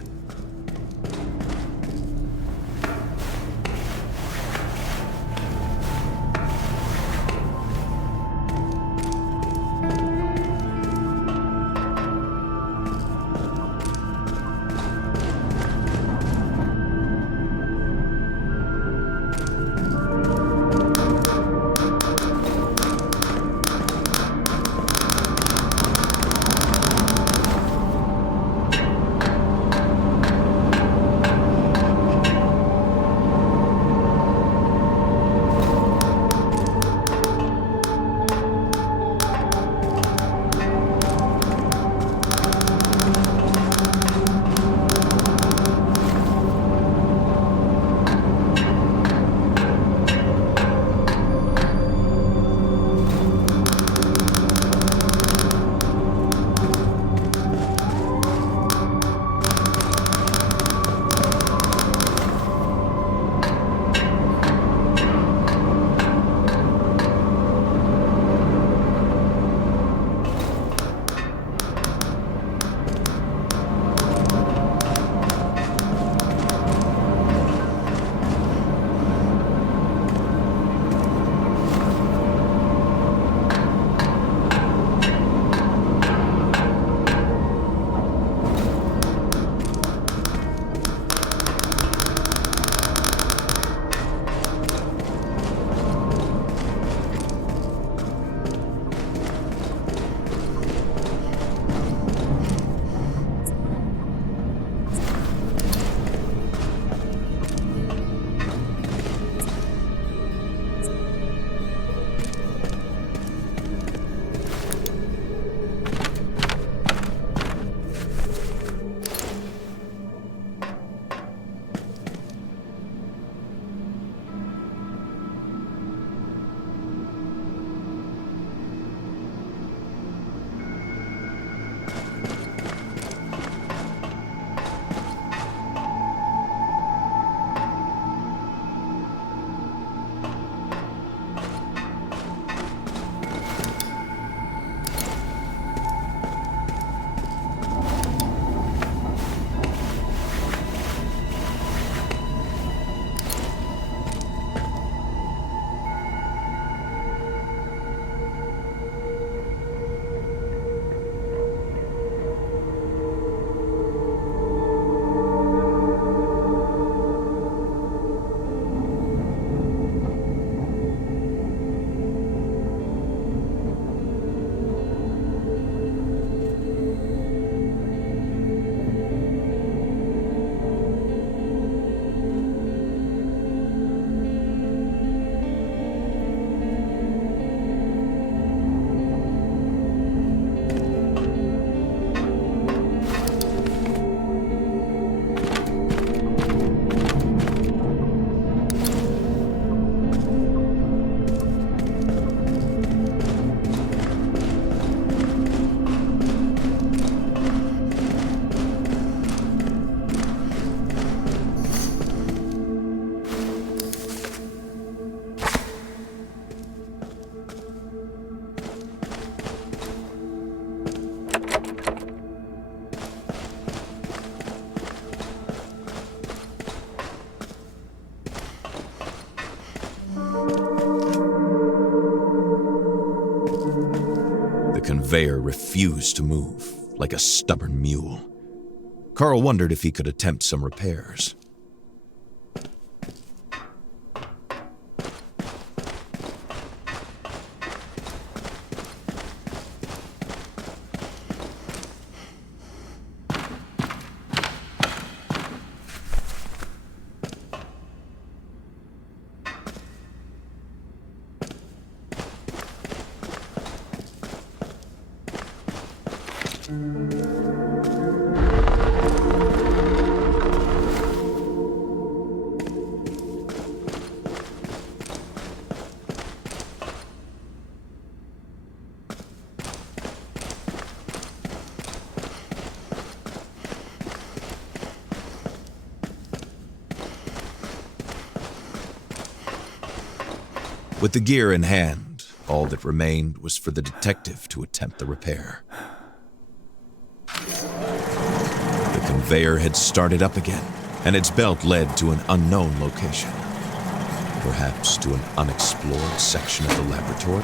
The conveyor refused to move, like a stubborn mule. Carl wondered if he could attempt some repairs. With the gear in hand, all that remained was for the detective to attempt the repair. The conveyor had started up again, and its belt led to an unknown location. Perhaps to an unexplored section of the laboratory?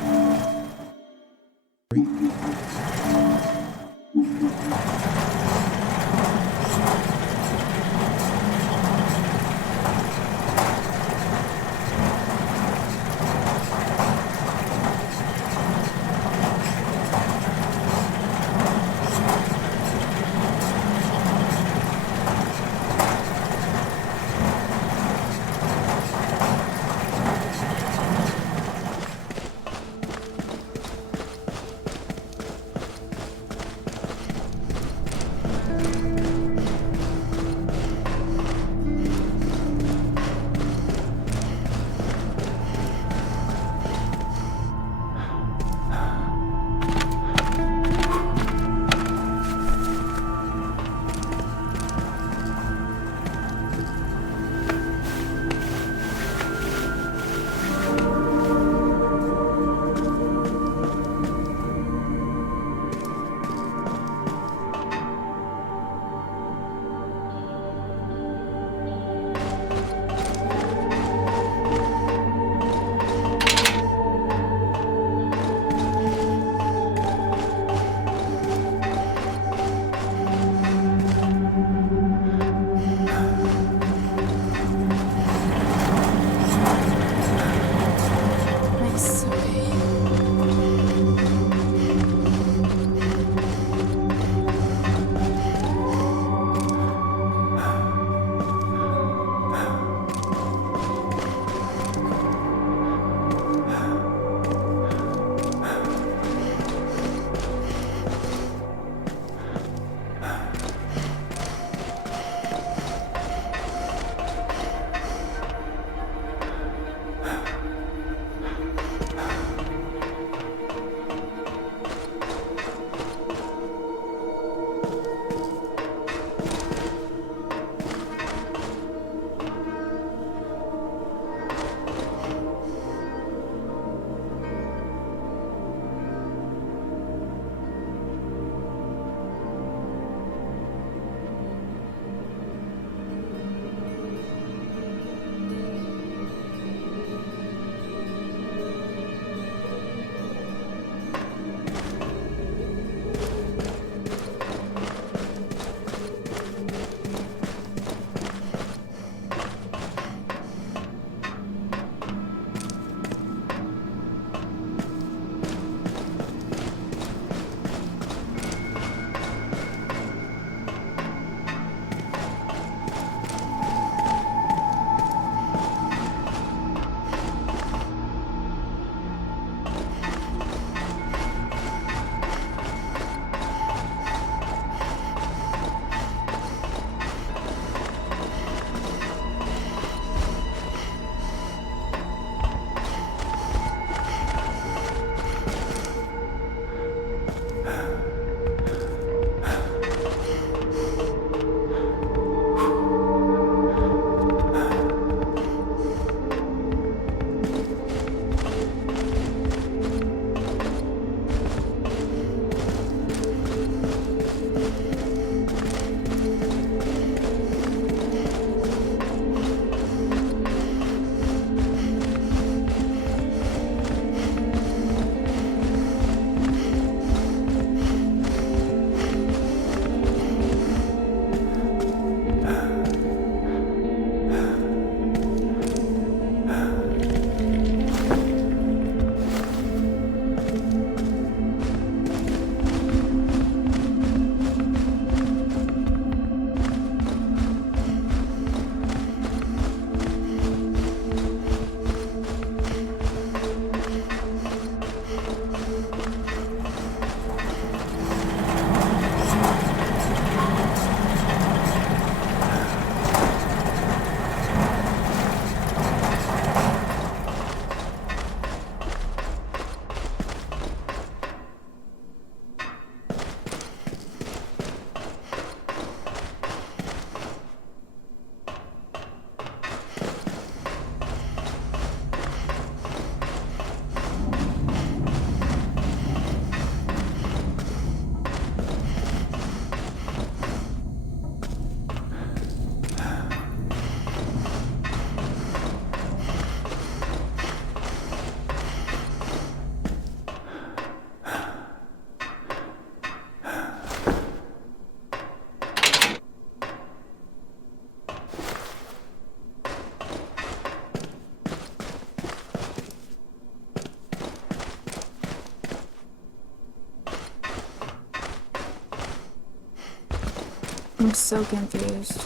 I'm so confused.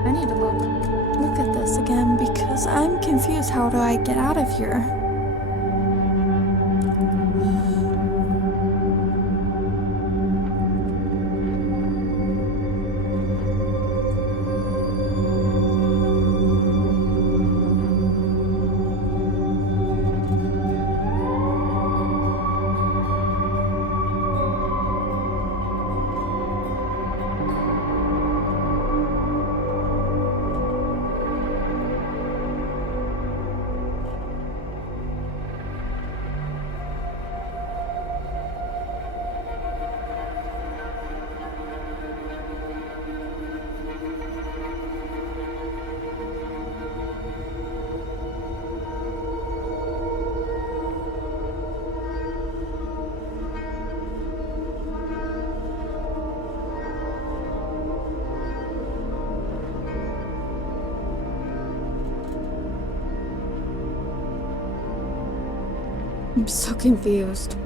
I need to look at this again because I'm confused. How do I get out of here? I'm so confused.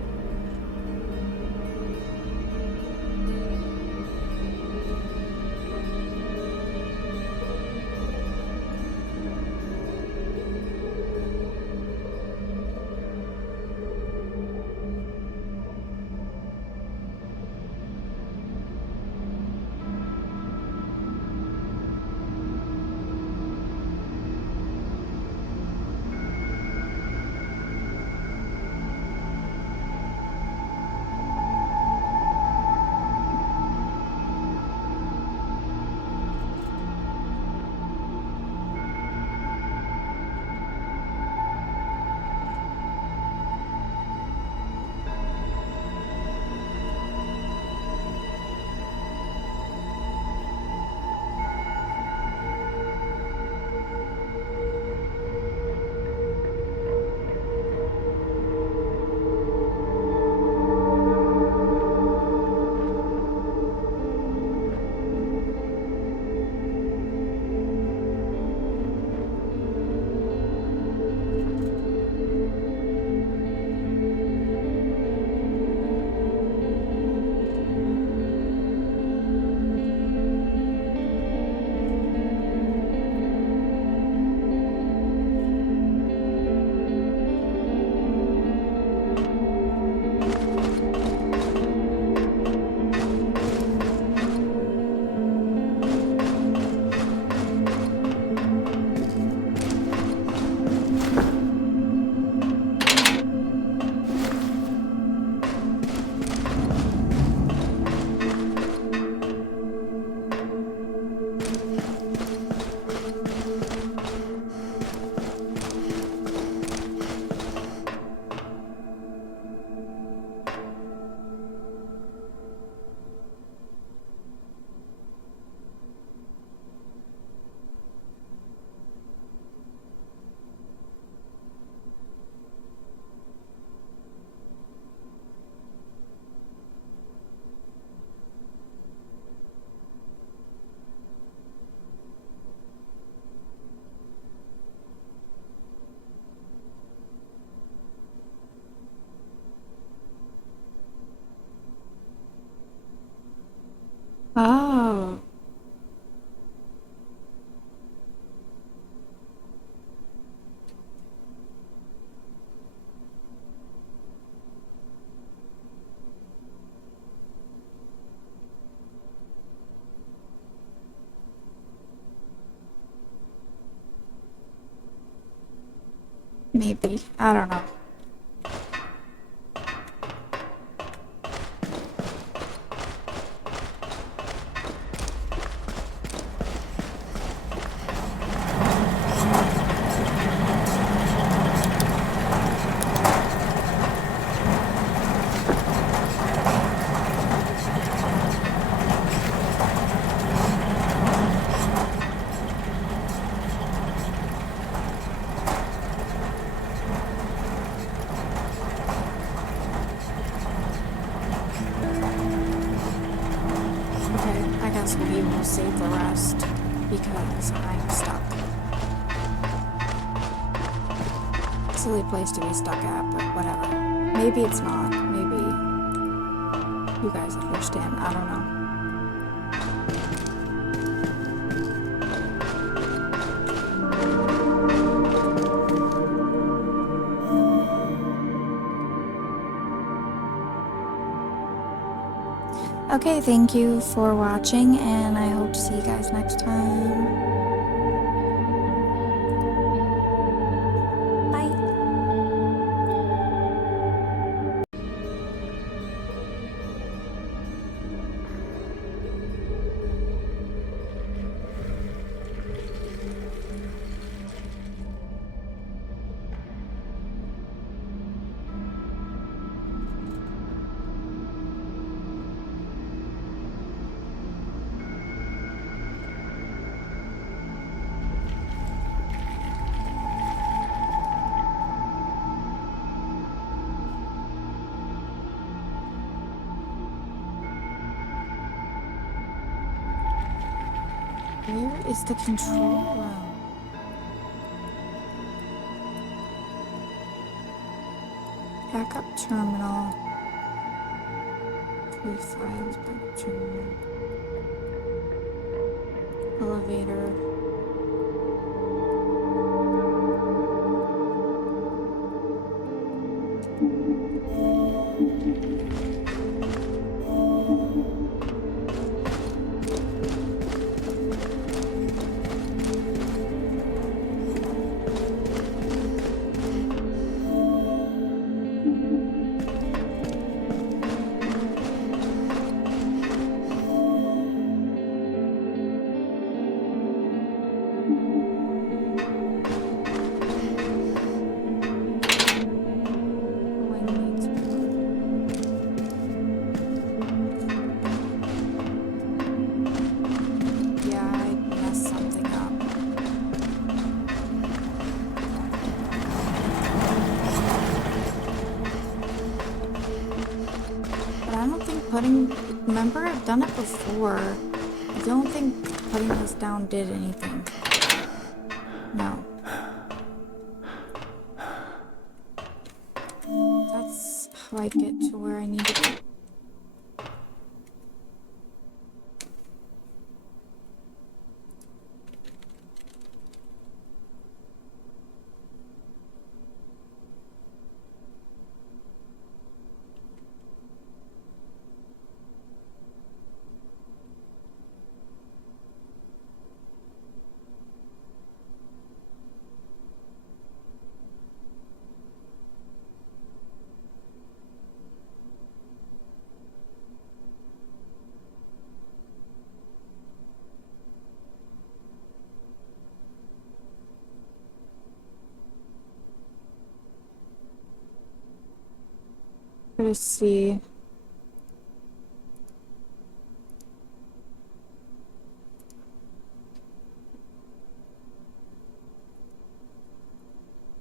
Oh. Maybe. I don't know. I guess we will save the rest because I'm stuck. Silly place to be stuck at, but whatever. Maybe it's not. Maybe you guys understand. I don't know. Okay, thank you for watching, and I hope to see you guys next time. Where is the control room? Backup terminal. 3 files, backup terminal. Elevator. Remember, I've done it before. I don't think putting this down did anything. No. That's how I get to where I need to be. Let's see.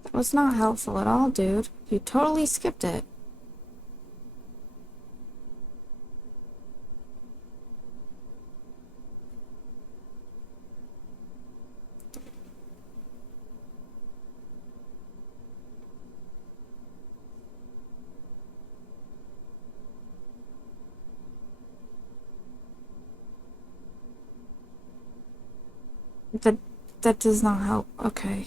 That was not helpful at all, dude. You totally skipped it. That does not help. Okay.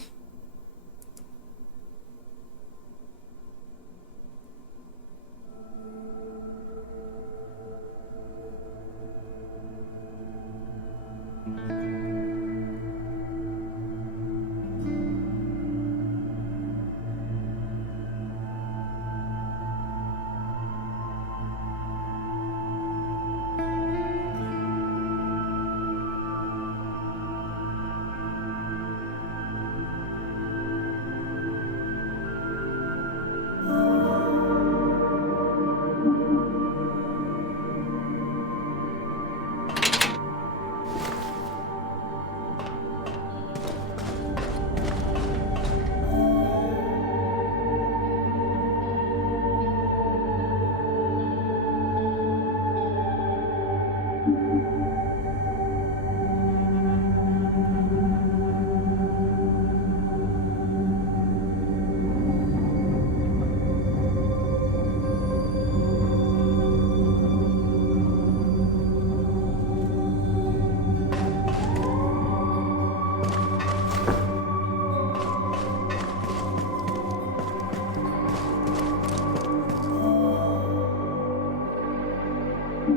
Try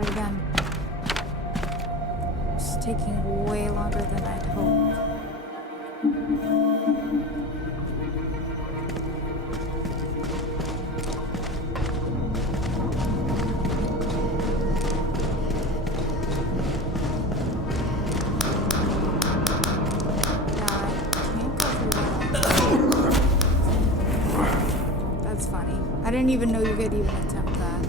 again. It's taking way longer than I'd hoped. I didn't even know you could even attempt that.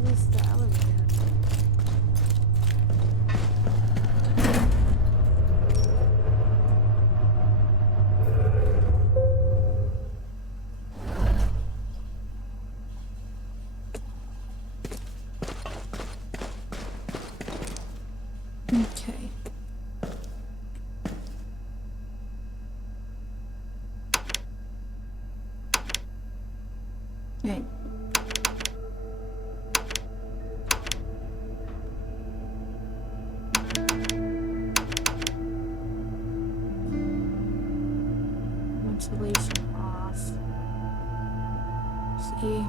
Where's the elevator? Okay. Okay. Ventilation off. See.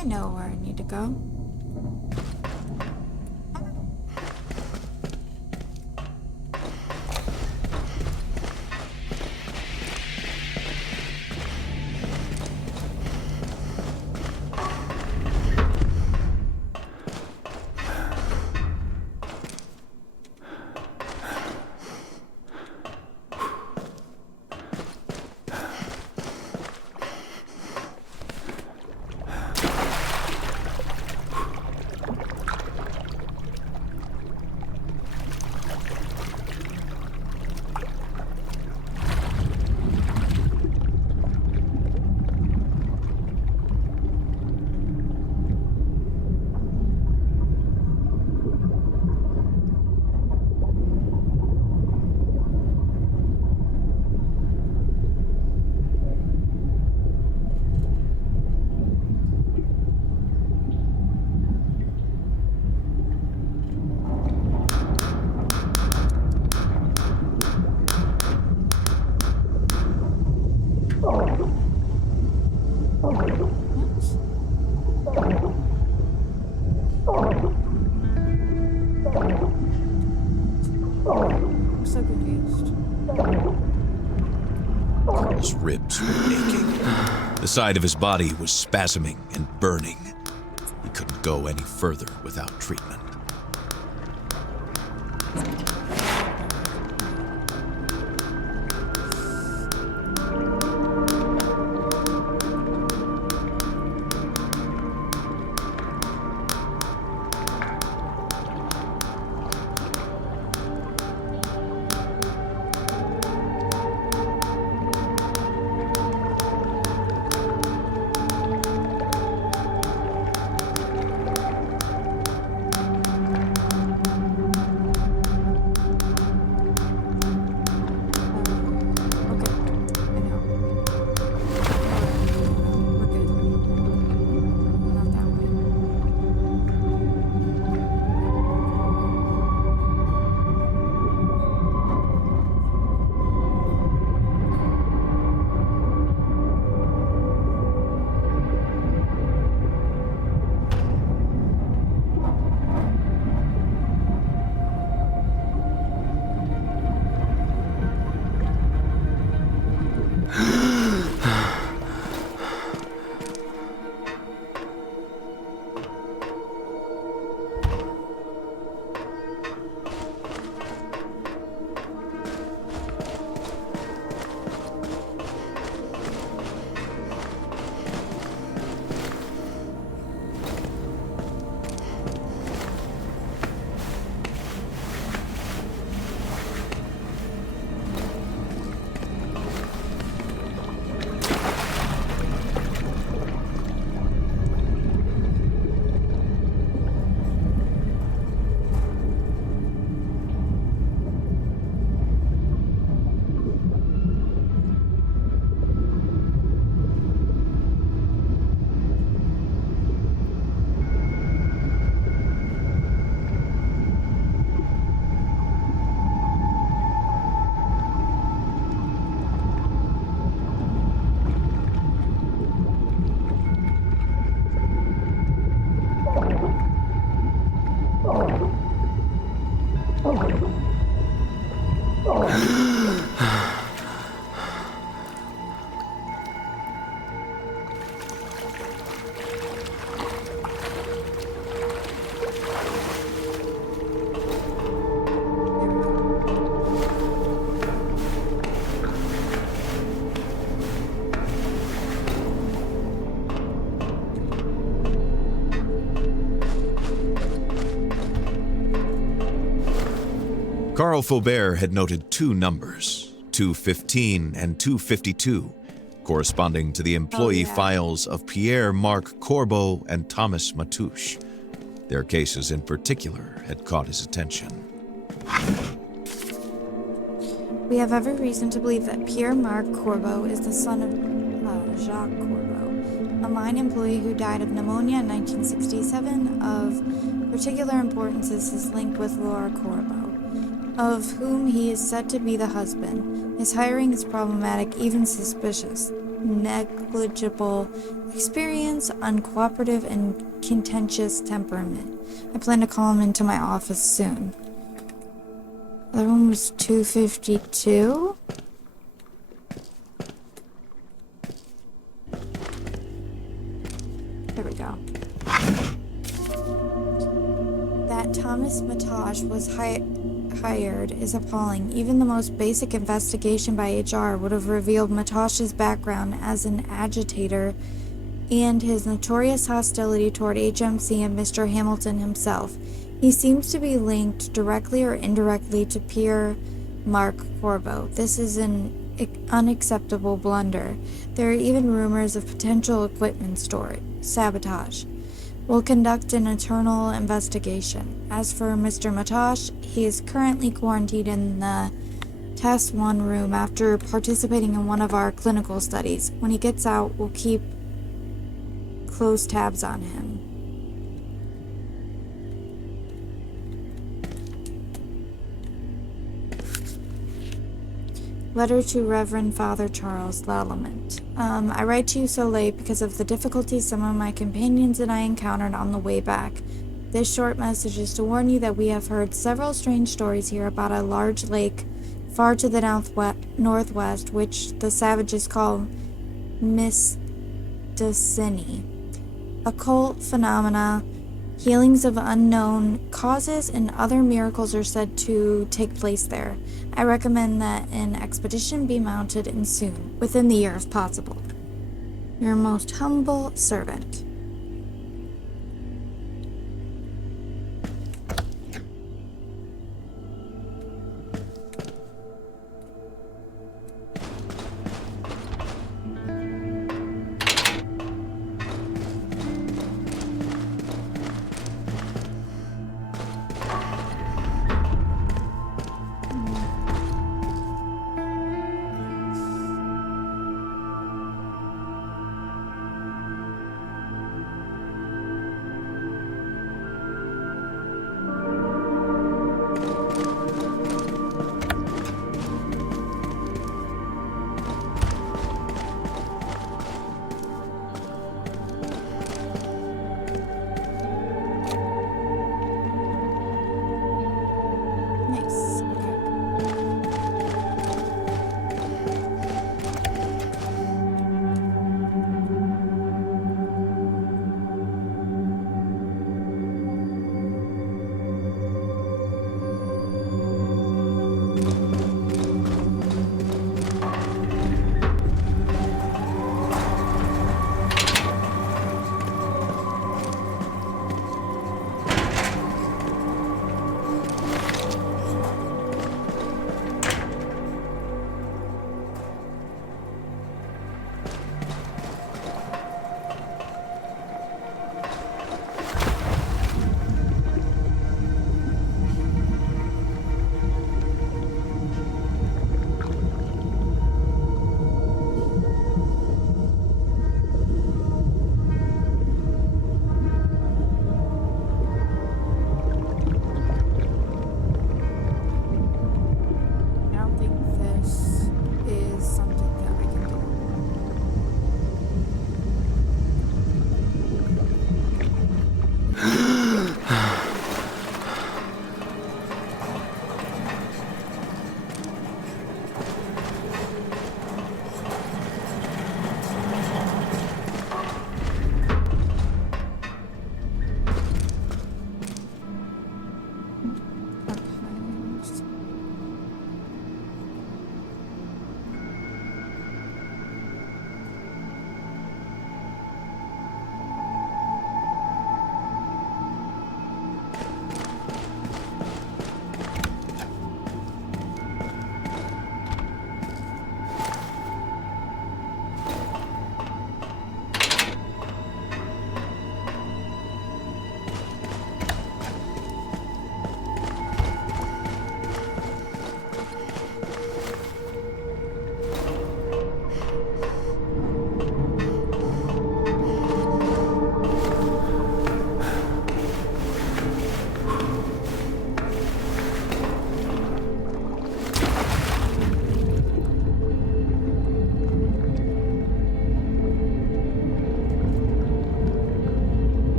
I know where I need to go. I'm so confused. Carl's ribs were aching. The side of his body was spasming and burning. He couldn't go any further without treatment. Carl Faubert had noted two numbers, 215 and 252, corresponding to the employee files of Pierre-Marc Corbeau and Thomas Matouche. Their cases in particular had caught his attention. We have every reason to believe that Pierre-Marc Corbeau is the son of Jacques Corbeau, a mine employee who died of pneumonia in 1967. Of particular importance is his link with Laura Corbeau, of whom he is said to be the husband. His hiring is problematic, even suspicious. negligible experience, uncooperative, and contentious temperament. I plan to call him into my office soon. The other one was 252. There we go. That Thomas Matosh was hired is appalling. Even the most basic investigation by HR would have revealed Matosh's background as an agitator and his notorious hostility toward HMC and Mr. Hamilton himself. He seems to be linked directly or indirectly to Pierre Marc Corbeau. This is an unacceptable blunder. There are even rumors of potential equipment sabotage. We'll conduct an internal investigation. As for Mr. Matosh, he is currently quarantined in the Test 1 room after participating in one of our clinical studies. When he gets out, we'll keep close tabs on him. Letter to Reverend Father Charles Lallement. I write to you so late because of the difficulties some of my companions and I encountered on the way back. This short message is to warn you that we have heard several strange stories here about a large lake far to the northwest, which the savages call Mistacini. Occult phenomena, healings of unknown causes, and other miracles are said to take place there. I recommend that an expedition be mounted and soon, within the year if possible. Your most humble servant. Nice. I don't think this is something that I can do. Okay.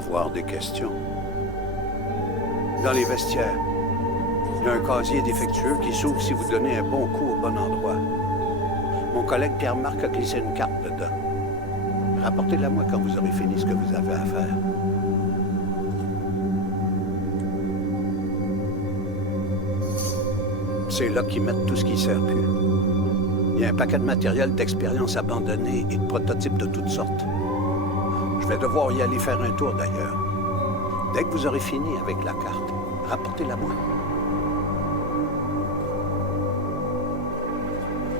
avoir des questions. Dans les vestiaires, il y a un casier défectueux qui s'ouvre si vous donnez un bon coup au bon endroit. Mon collègue Pierre-Marc a glissé une carte dedans. Rapportez-la moi quand vous aurez fini ce que vous avez à faire. C'est là qu'ils mettent tout ce qui ne sert plus. Il y a un paquet de matériel d'expérience abandonné et de prototypes de toutes sortes. Je vais devoir y aller faire un tour d'ailleurs. Dès que vous aurez fini avec la carte, rapportez-la moi.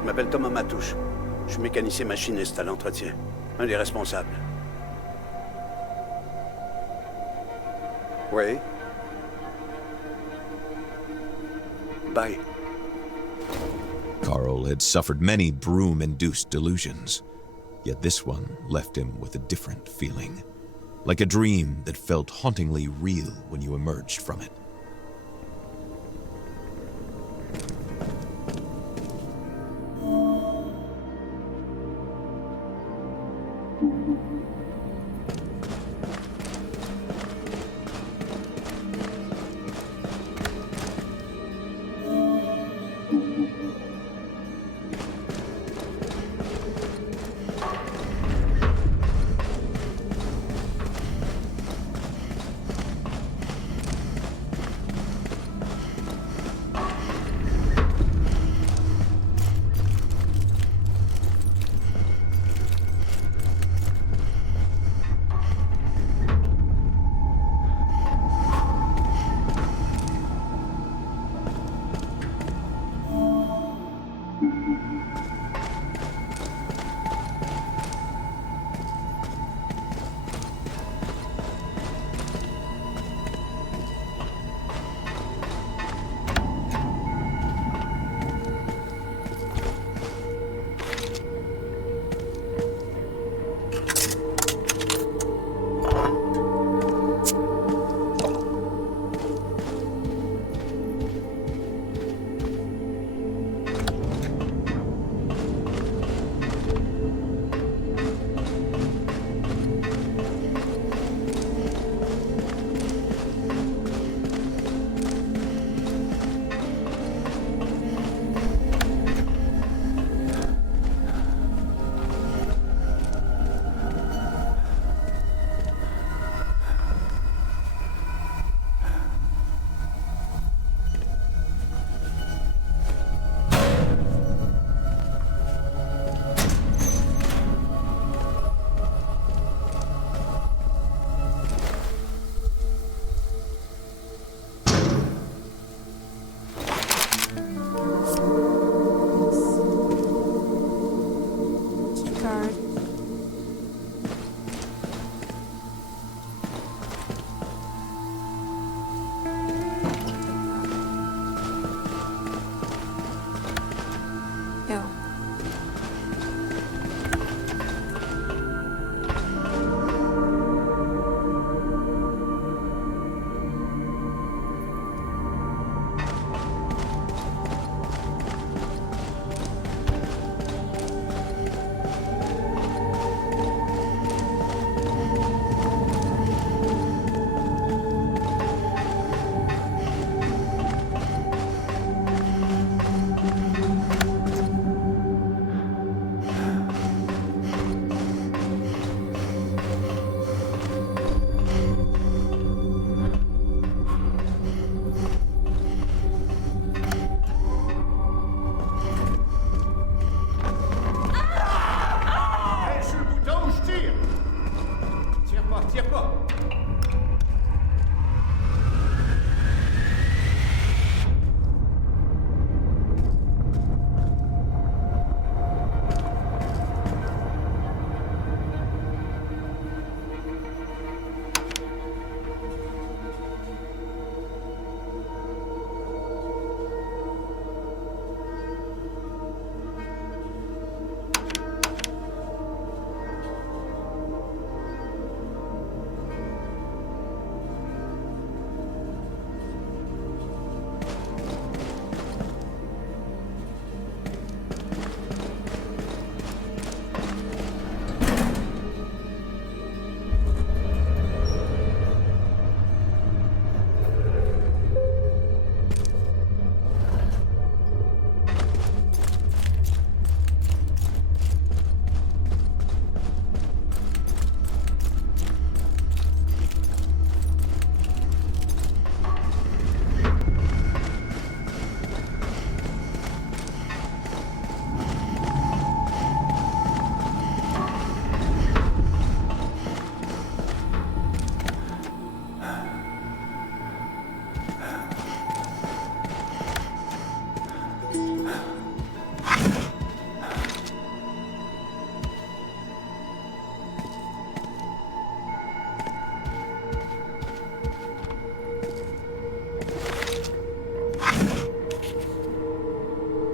Je m'appelle Thomas Matouche. Je suis mécanicien machiniste à l'entretien. Un des responsables. Oui. Bye. Carl had suffered many broom-induced delusions, yet this one left him with a different feeling, like a dream that felt hauntingly real when you emerged from it.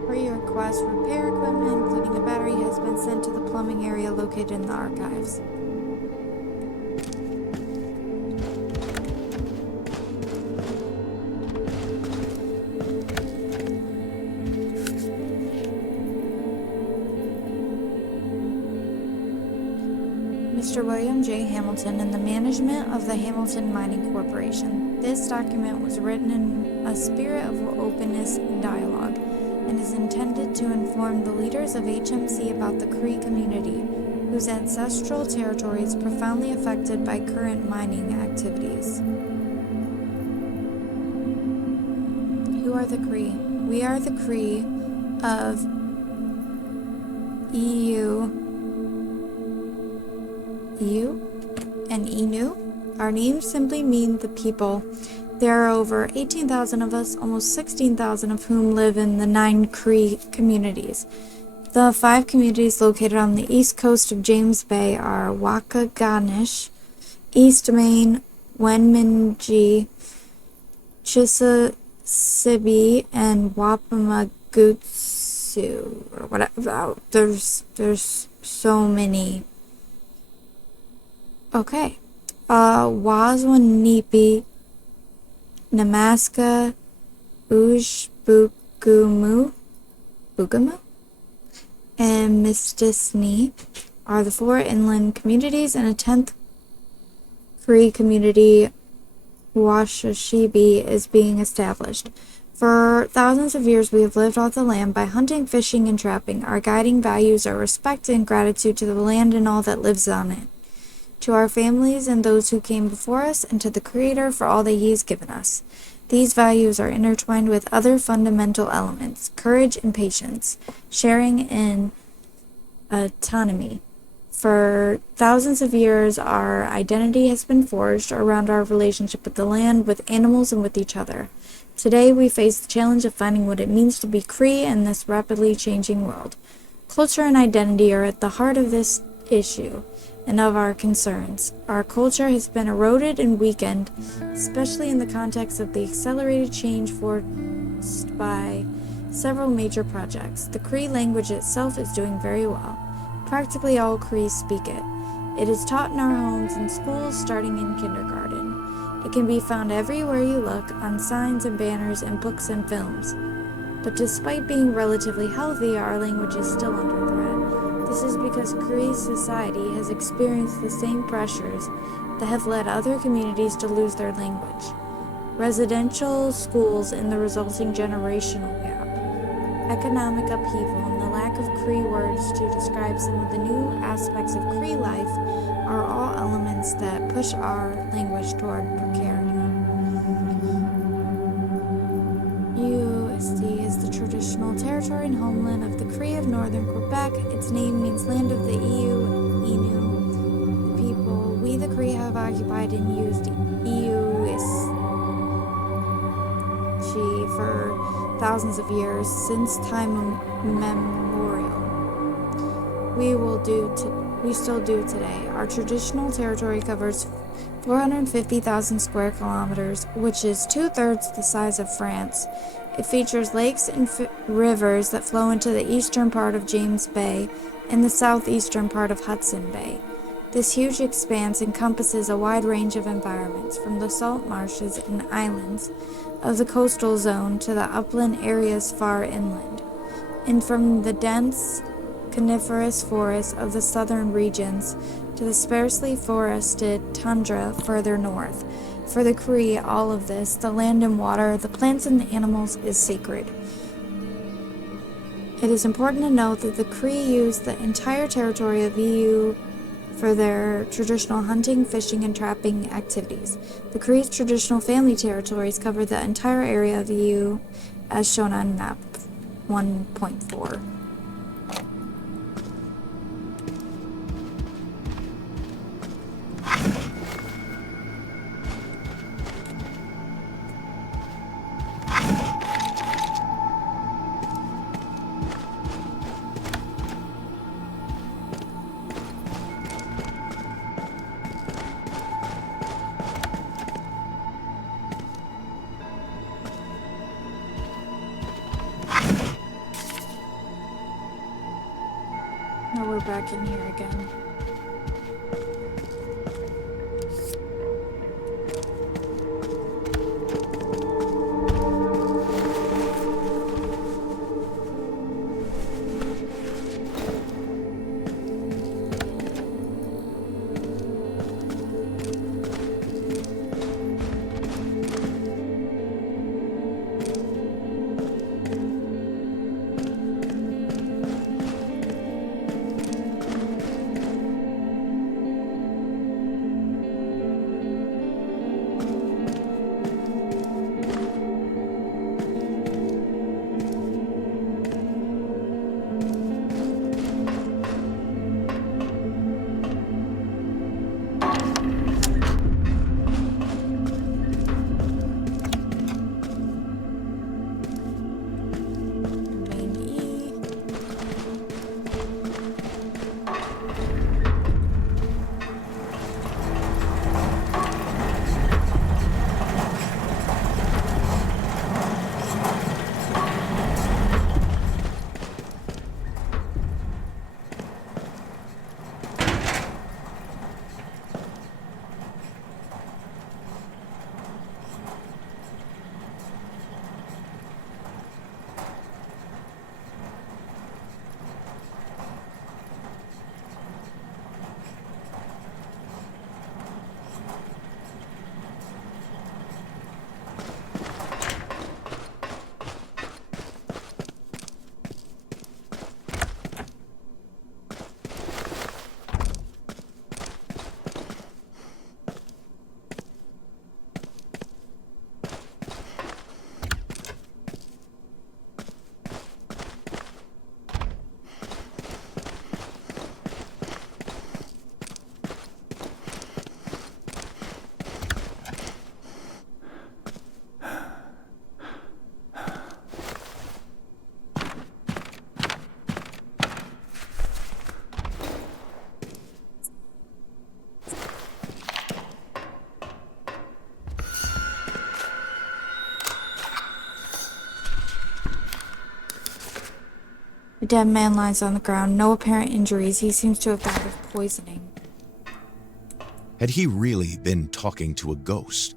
Per your request, repair equipment, including a battery, has been sent to the plumbing area located in the archives. Mr. William J. Hamilton and the management of the Hamilton Mining Corporation. This document was written in a spirit of openness and dialogue, and is intended to inform the leaders of HMC about the Cree community, whose ancestral territory is profoundly affected by current mining activities. Who are the Cree? We are the Cree of EU and Innu. Our names simply mean the people. There are over 18,000 of us, almost 16,000 of whom live in the 9 Cree communities. The 5 communities located on the east coast of James Bay are Waskaganish, East Main, Wenminji, Chisasibi, and Wapamagutsu, or whatever. There's so many. Okay. Wazwanipi, Namaska, Bugamu, and Mistisni are the 4 inland communities, and a 10th Cree community, Washashibi, is being established. For thousands of years we have lived off the land by hunting, fishing, and trapping. Our guiding values are respect and gratitude to the land and all that lives on it, to our families and those who came before us, and to the Creator for all that He has given us. These values are intertwined with other fundamental elements: courage and patience, sharing and autonomy. For thousands of years, our identity has been forged around our relationship with the land, with animals, and with each other. Today, we face the challenge of finding what it means to be Cree in this rapidly changing world. Culture and identity are at the heart of this issue and of our concerns. Our culture has been eroded and weakened, especially in the context of the accelerated change forced by several major projects. The Cree language itself is doing very well. Practically all Cree speak it. It is taught in our homes and schools starting in kindergarten. It can be found everywhere you look, on signs and banners and books and films. But despite being relatively healthy, our language is still under threat. This is because Cree society has experienced the same pressures that have led other communities to lose their language. Residential schools and the resulting generational gap, economic upheaval, and the lack of Cree words to describe some of the new aspects of Cree life are all elements that push our language toward precarity. USD is the traditional territory and homeland of the Cree of northern Quebec. Its name means land of the Innu people. We, the Cree, have occupied and used for thousands of years, since time immemorial. We still do today. Our traditional territory covers 450,000 square kilometers, which is 2/3 the size of France. It features lakes and rivers that flow into the eastern part of James Bay and the southeastern part of Hudson Bay. This huge expanse encompasses a wide range of environments, from the salt marshes and islands of the coastal zone to the upland areas far inland, and from the dense coniferous forests of the southern regions to the sparsely forested tundra further north. For the Cree, all of this, the land and water, the plants and the animals, is sacred. It is important to note that the Cree use the entire territory of EU for their traditional hunting, fishing, and trapping activities. The Cree's traditional family territories cover the entire area of EU, as shown on map 1.4. back in here again. A dead man lies on the ground, no apparent injuries. He seems to have died of poisoning. Had he really been talking to a ghost?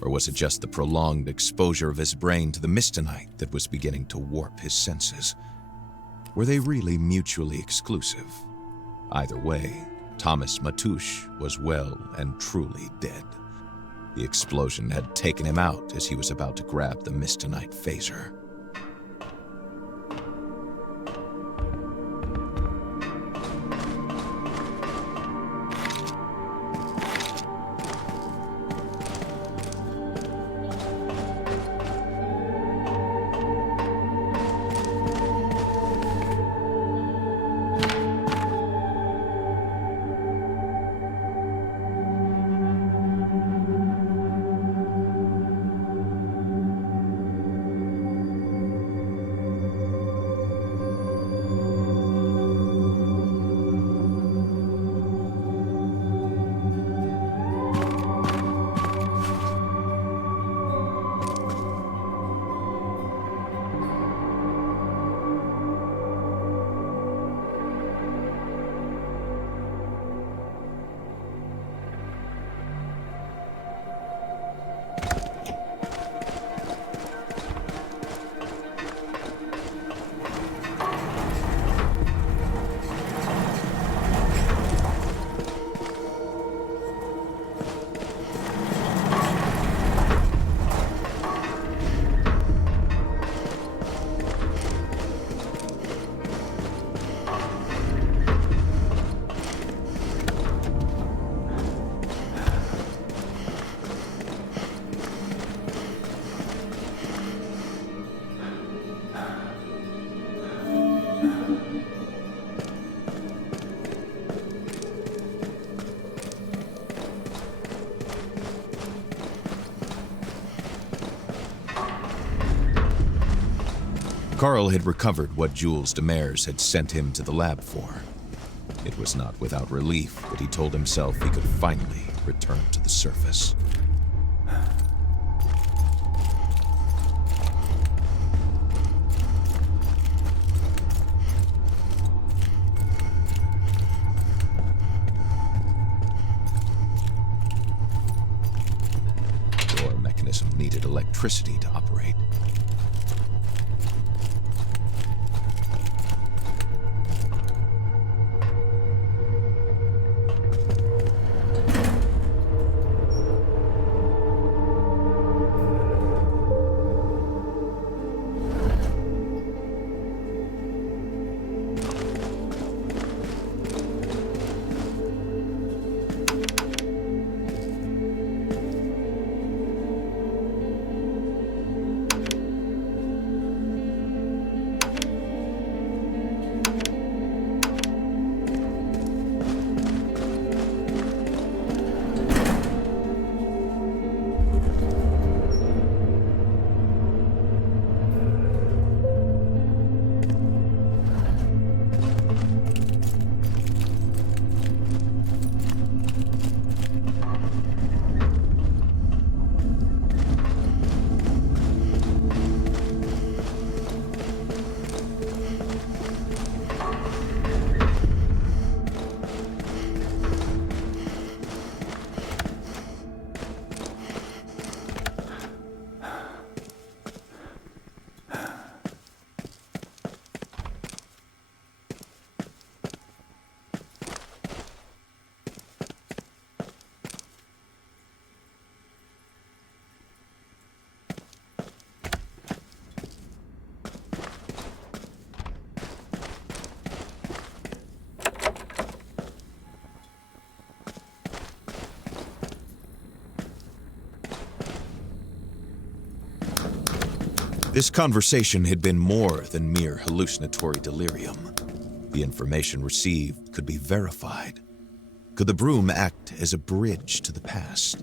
Or was it just the prolonged exposure of his brain to the mistonite that was beginning to warp his senses? Were they really mutually exclusive? Either way, Thomas Matouche was well and truly dead. The explosion had taken him out as he was about to grab the mistonite phaser. Carl had recovered what Jules Demers had sent him to the lab for. It was not without relief that he told himself he could finally return to the surface. mechanism needed electricity to operate. This conversation had been more than mere hallucinatory delirium. The information received could be verified. Could the broom act as a bridge to the past?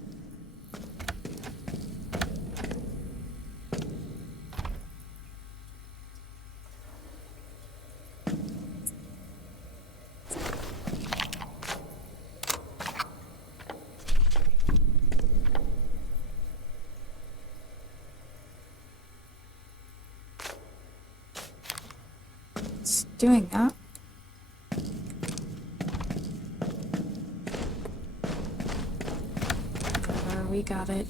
It's doing that. We got it.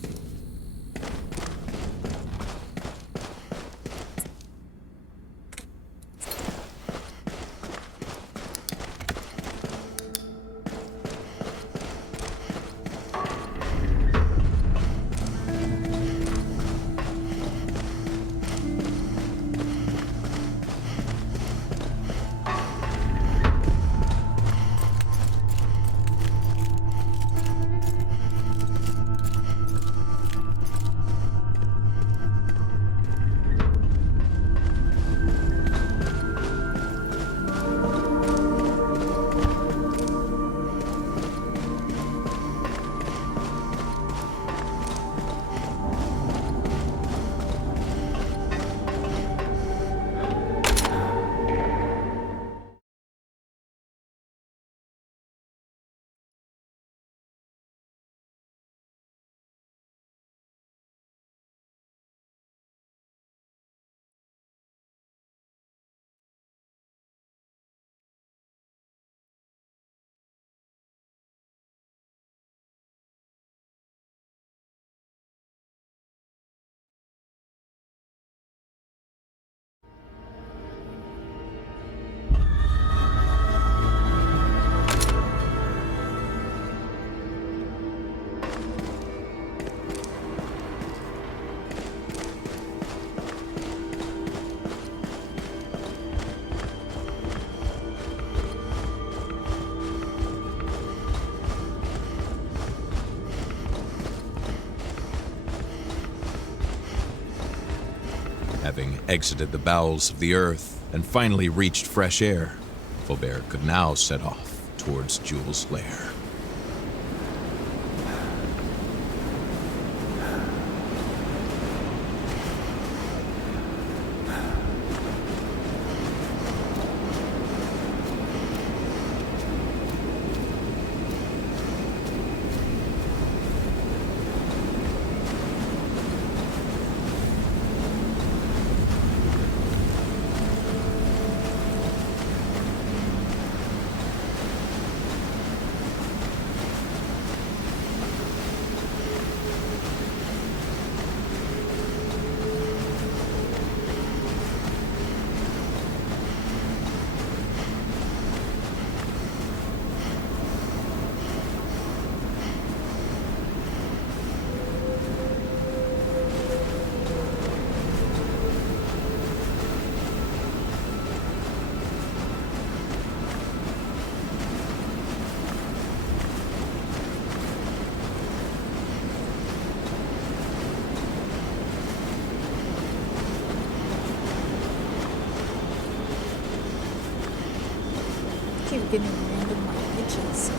Having exited the bowels of the earth and finally reached fresh air, Faubert could now set off towards Jules' lair. getting random like itches.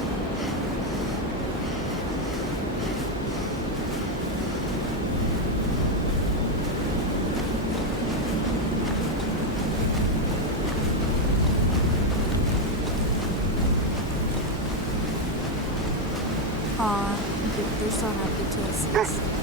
Aw, they're so happy to assist.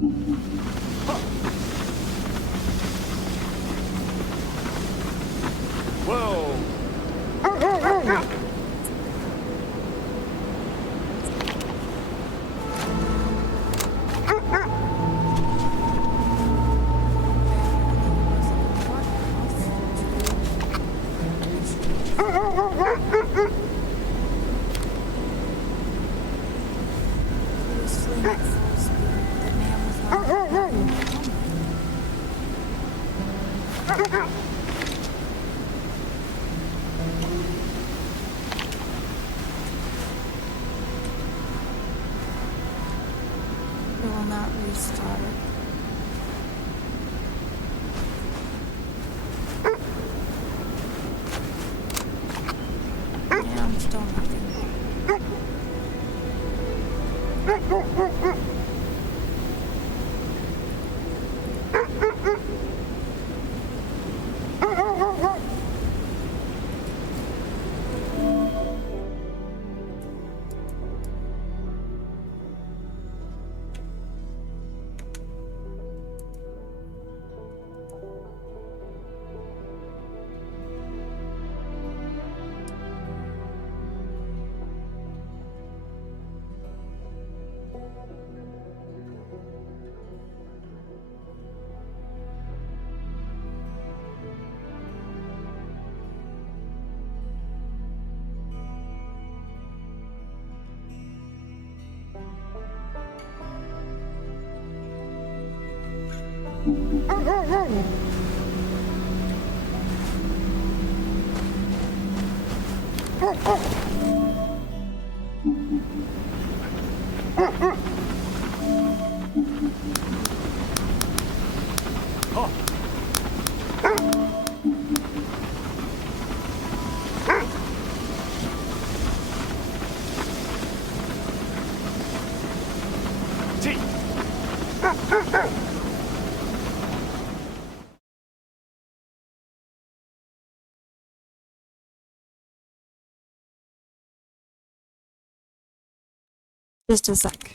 Whoa! He was fleeing at full speed. The man was not wearing a helmet. It will not restart. Yeah, I'm still nothing. Just a sec.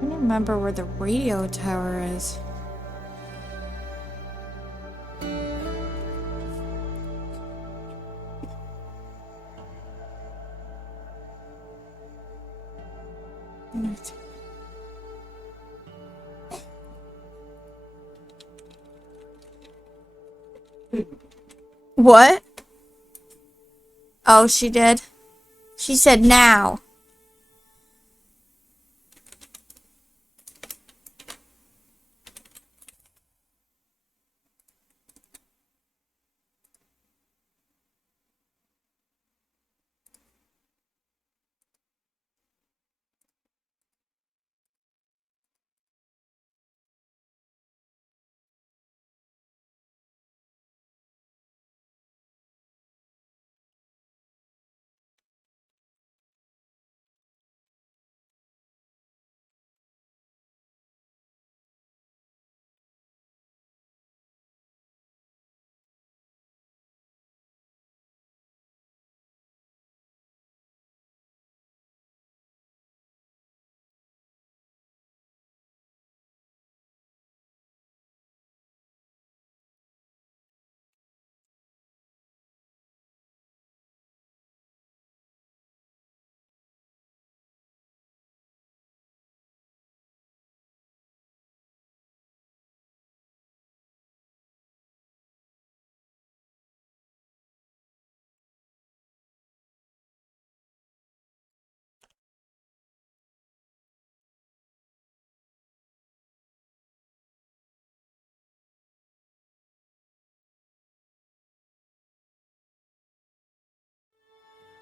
I don't remember where the radio tower is. What? Oh, she did. She said now.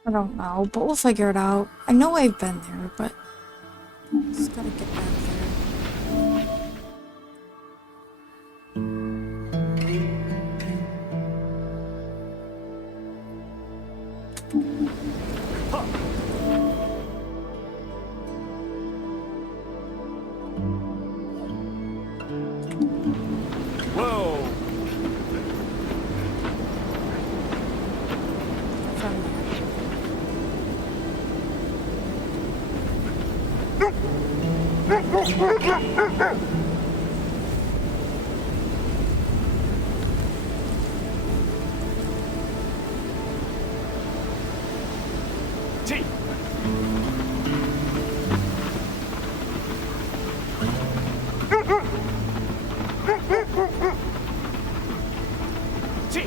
I don't know, but we'll figure it out. I know I've been there, but just gotta get back there. Whoa! From T! T!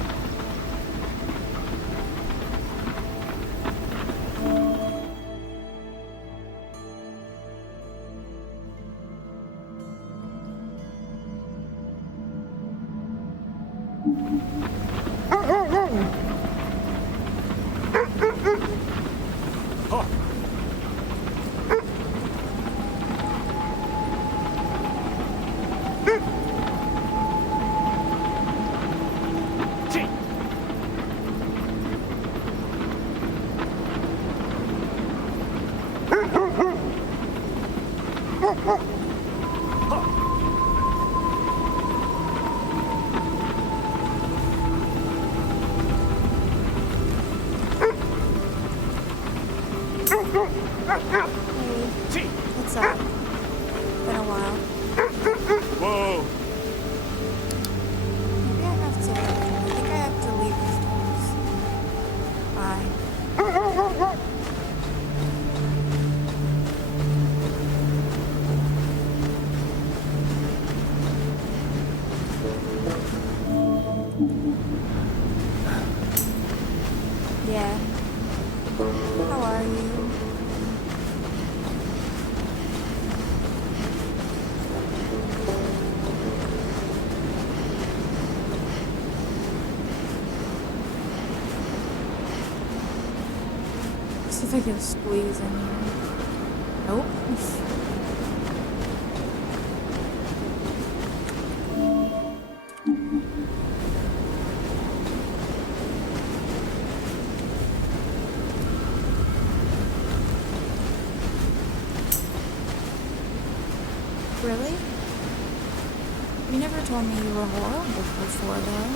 Huh. T! hey, T! what's up? Been a while. Whoa! Maybe I have to. I think I have to leave this place. Bye. Yeah. How are you? See if I can squeeze in here. Nope. Really? You never told me you were horrible before, though.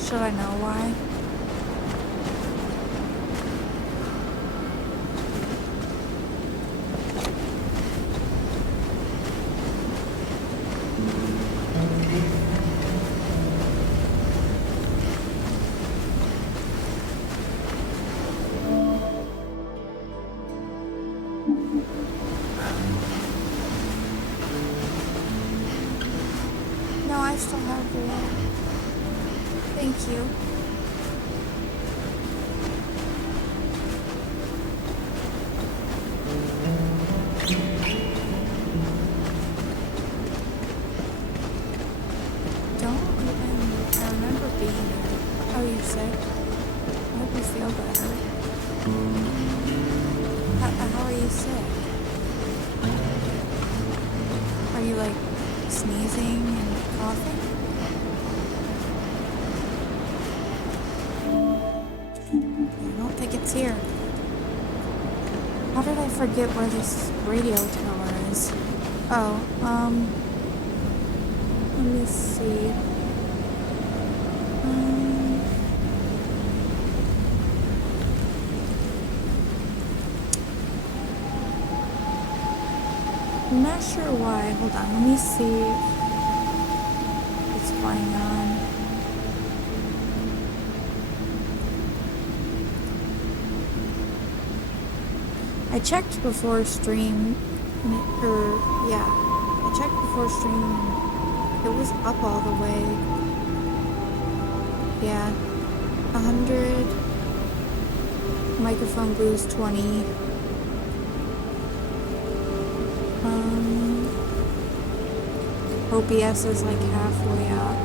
Should I know why? No, I still have the water. Thank you. I remember being here. Oh, you sick? I hope you feel better. How are you sick? Are you like sneezing and coughing? I don't think it's here. How did I forget where this radio tower is? Oh, let me see. I'm not sure why. Hold on, let me see what's going on. I checked before stream, I checked before stream and it was up all the way. Yeah, 100, microphone boost 20. OBS is like halfway up.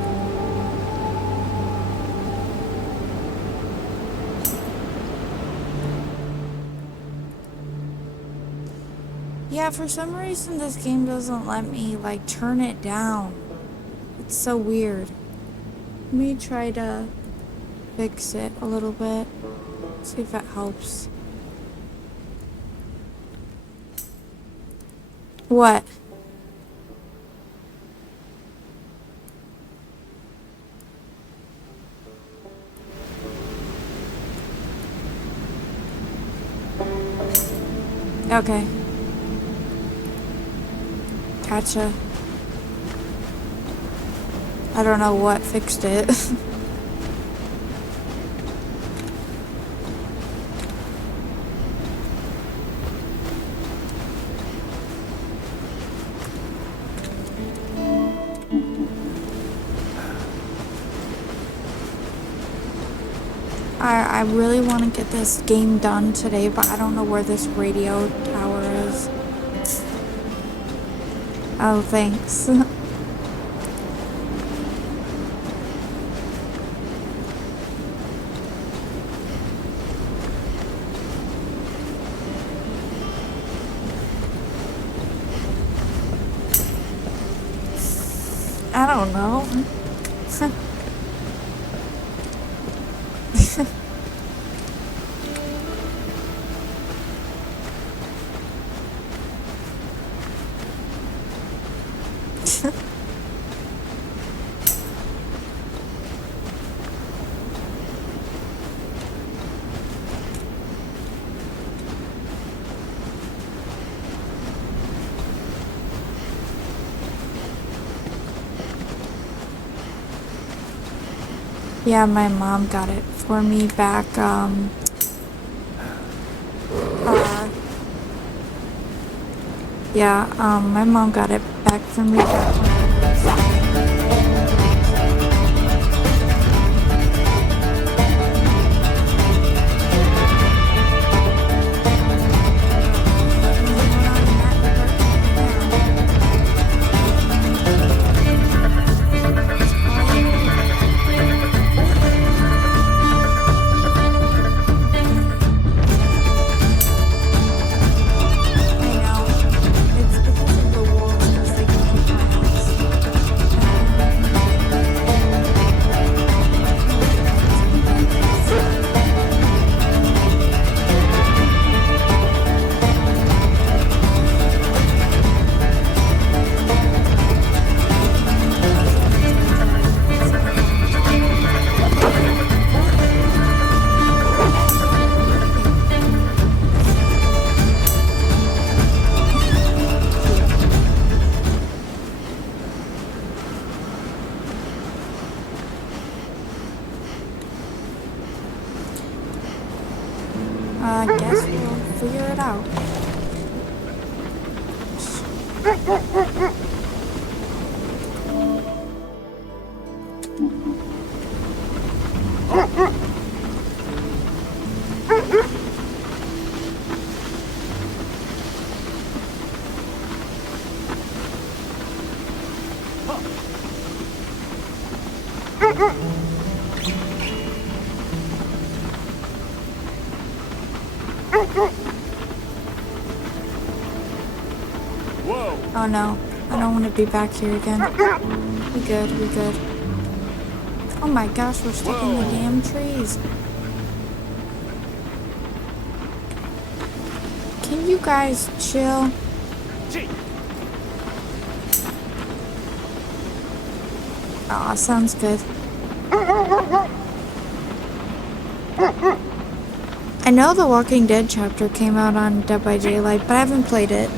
Yeah, for some reason this game doesn't let me like turn it down. It's so weird. Let me try to fix it a little bit. See if it helps. What? Okay. Gotcha. I don't know what fixed it. I really want to get this game done today, but I don't know where this radio tower is. Oh, thanks. I don't know. Yeah, my mom got it for me back, my mom got it back for me back when I know. It's because of the wolves, because they can keep my house. I guess we'll figure it out. Whoa! Oh no, I don't want to be back here again. We good, we good. Oh my gosh, we're stuck in the damn trees. Can you guys chill? T! Aw, sounds good. I know the Walking Dead chapter came out on Dead by Daylight, but I haven't played it.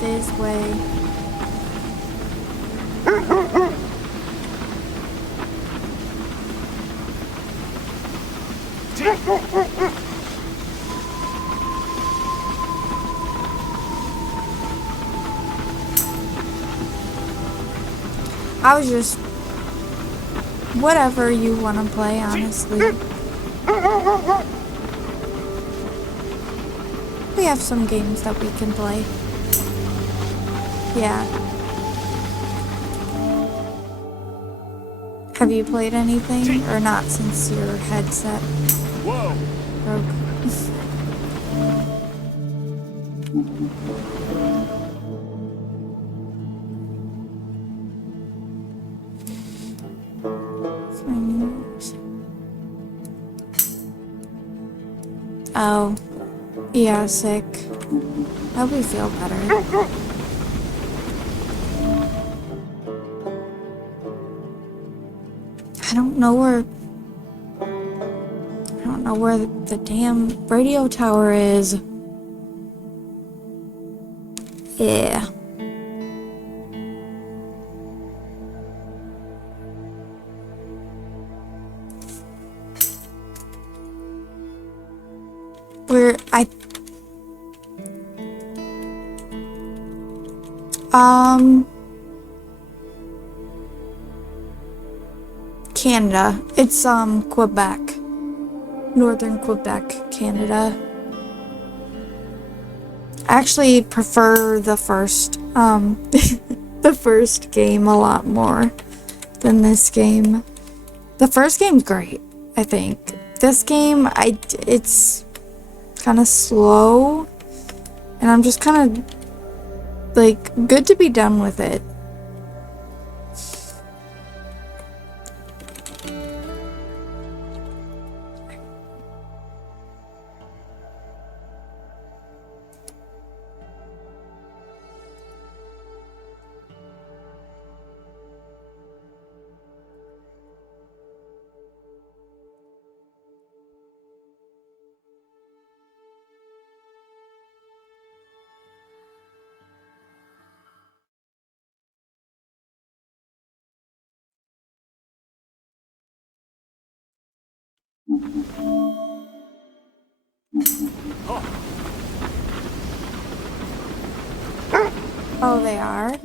This way. I was just... whatever you want to play, honestly. We have some games that we can play. Yeah. Have you played anything? Or not since your headset Whoa! broke? Oh. Yeah, sick. Hope you feel better. I don't know where the damn radio tower is. Yeah. Canada. It's, Quebec. Northern Quebec, Canada. I actually prefer the first, the first game a lot more than this game. The first game's great, I think. This game, it's kind of slow, and I'm just kind of, like, good to be done with it. Oh, they are?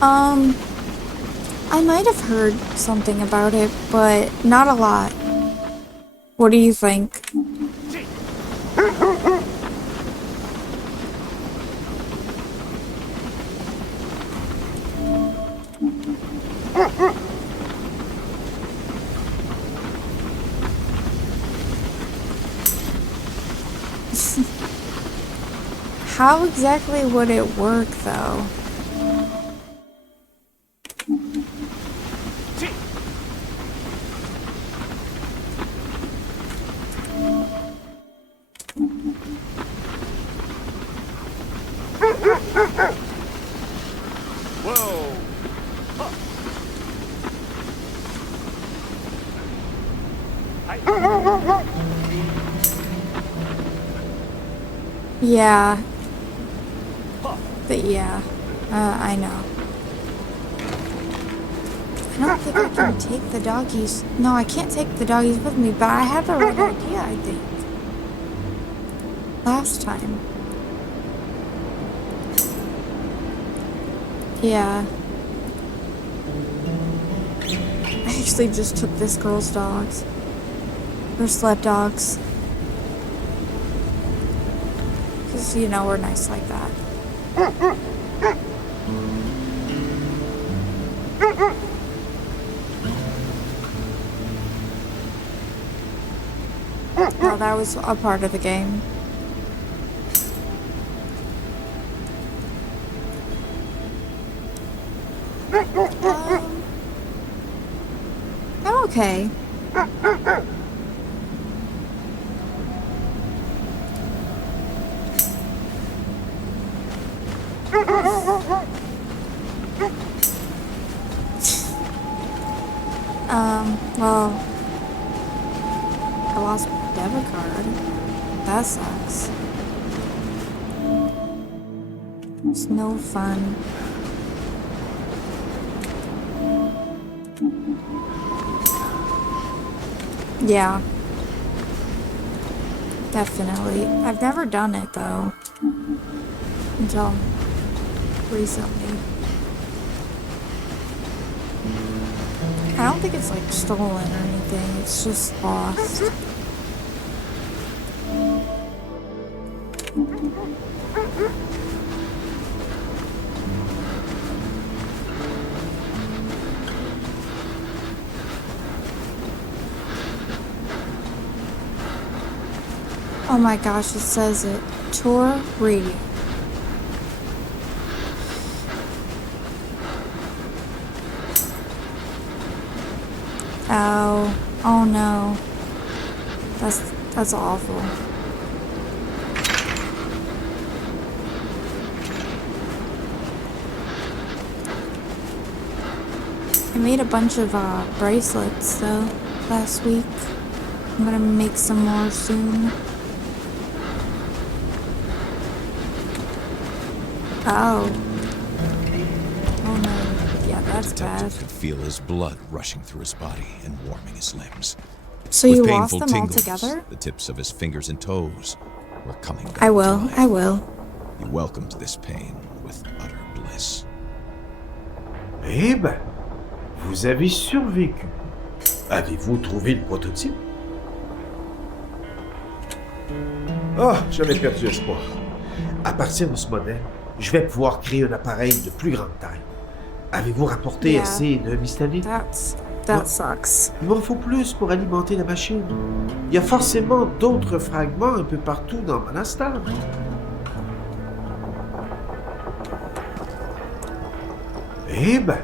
I might have heard something about it, but not a lot. What do you think? How exactly would it work, though? Whoa! Yeah. Yeah, I know. I don't think I can take the doggies. No, I can't take the doggies with me, but I had the right idea, I think. Last time. Yeah. I actually just took this girl's dogs. Her sled dogs. Because, you know, we're nice like that. Well, that was a part of the game. I'm okay. Well, I lost my debit card. That sucks. It's no fun. Yeah. Definitely. I've never done it though. Until recently. I don't think it's like stolen or anything, it's just lost. Oh my gosh, it says it. Tour radio. Oh, oh no. That's awful. I made a bunch of bracelets though last week. I'm gonna make some more soon. Oh. Oh no. Yeah, that's The bad. detective could feel his blood rushing through his body and warming his limbs. So With you painful lost them all tingles, together? the tips of his fingers and toes were coming back I to will. life. I will. He welcomed this pain with utter bliss. Eh ben, vous avez survécu. Avez-vous trouvé le prototype? Oh, j'avais perdu espoir. À partir de ce modèle, je vais pouvoir créer un appareil de plus grande taille. Avez-vous rapporté Yeah. assez de mystalité? That sucks. Il m'en faut plus pour alimenter la machine. Il y a forcément d'autres fragments un peu partout dans le monastère. Eh ben,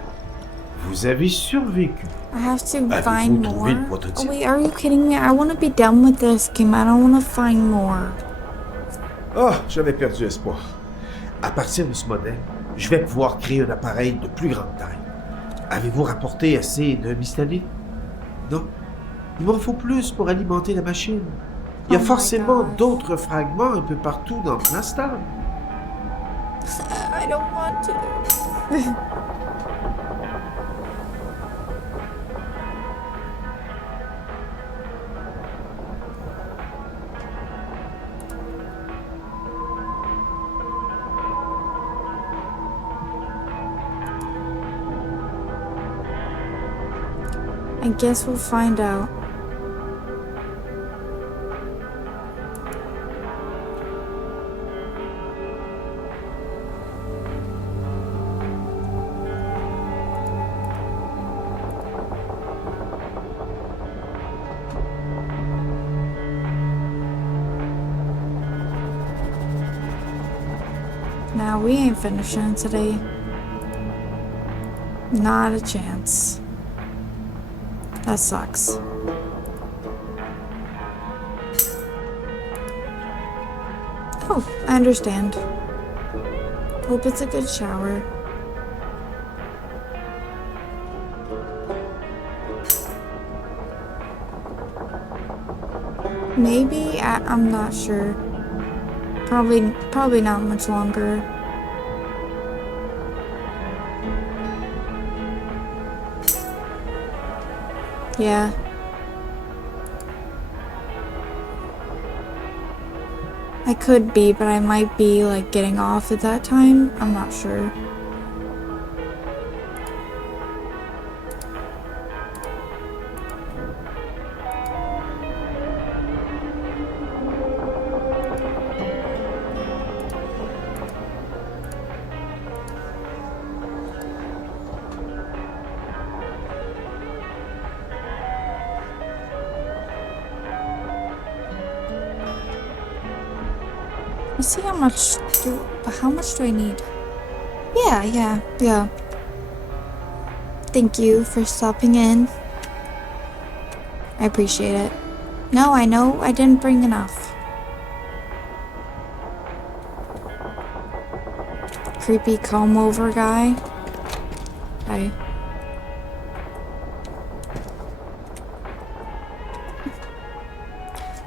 vous avez survécu. I have to Avez-vous find trouvé more. le prototype? Oh wait, are you kidding me? I want to be done with this game. I don't want to find more. Oh, j'avais perdu espoir. À partir de ce modèle, je vais pouvoir créer un appareil de plus grande taille. Avez-vous rapporté assez de mystalité? Non. Il m'en faut plus pour alimenter la machine. Il y a Oh my forcément gosh. d'autres fragments un peu partout dans le monastère. I don't want to. I guess we'll find out. Nah, we ain't finishing today. Not a chance. That sucks. Oh, I understand. Hope it's a good shower. Maybe, I'm not sure. Probably not much longer. Yeah. I could be, but I might be like getting off at that time. I'm not sure. Let's see how much do I need? Yeah. Thank you for stopping in. I appreciate it. No, I know I didn't bring enough. Creepy comb over guy. Hi.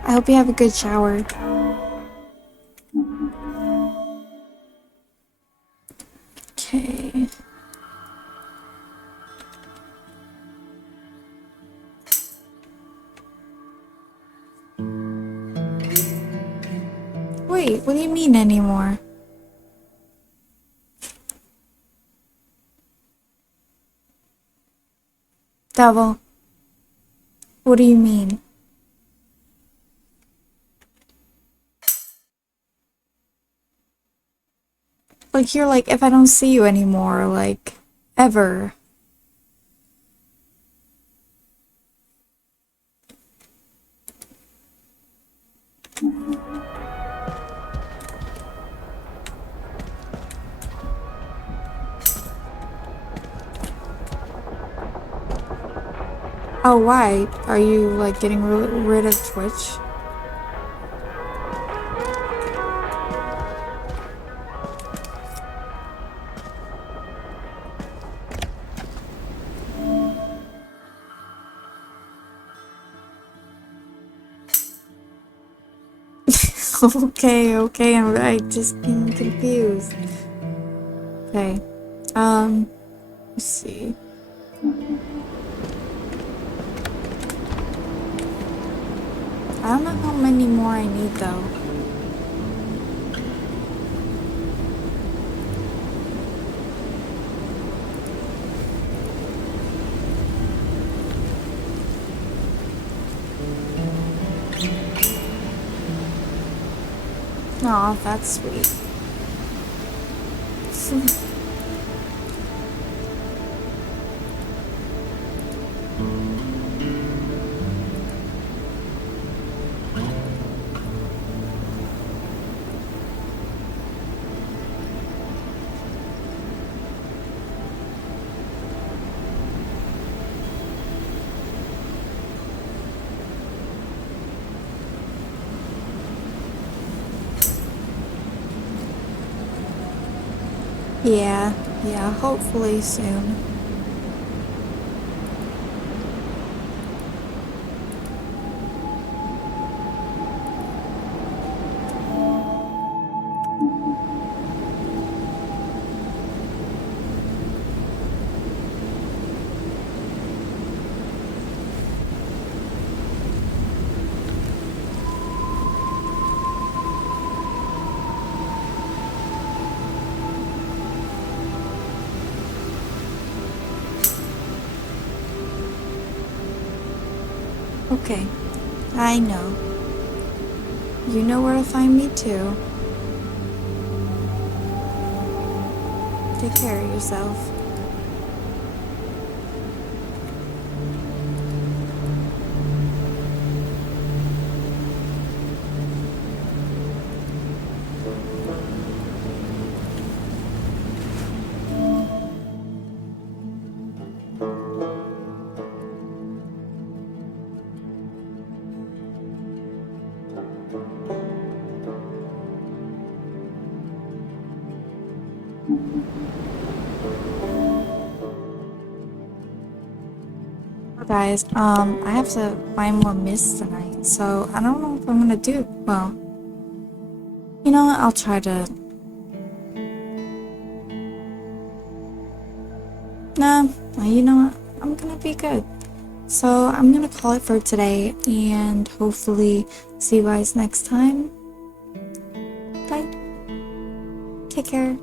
I hope you have a good shower. Okay. Wait, what do you mean anymore? Devil. What do you mean? Like, you're like, if I don't see you anymore, like, ever. Oh, why? Are you, like, getting rid of Twitch? Okay, I just getting confused. Okay, let's see. I don't know how many more I need though. Aw, that's sweet. Yeah, hopefully soon. Okay, I know. You know where to find me too. Take care of yourself. Guys, I have to find more mists tonight, so I don't know if I'm gonna do well. You know what? I'll try to. Nah, you know what? I'm gonna be good. So I'm gonna call it for today and hopefully see you guys next time. Bye. Take care.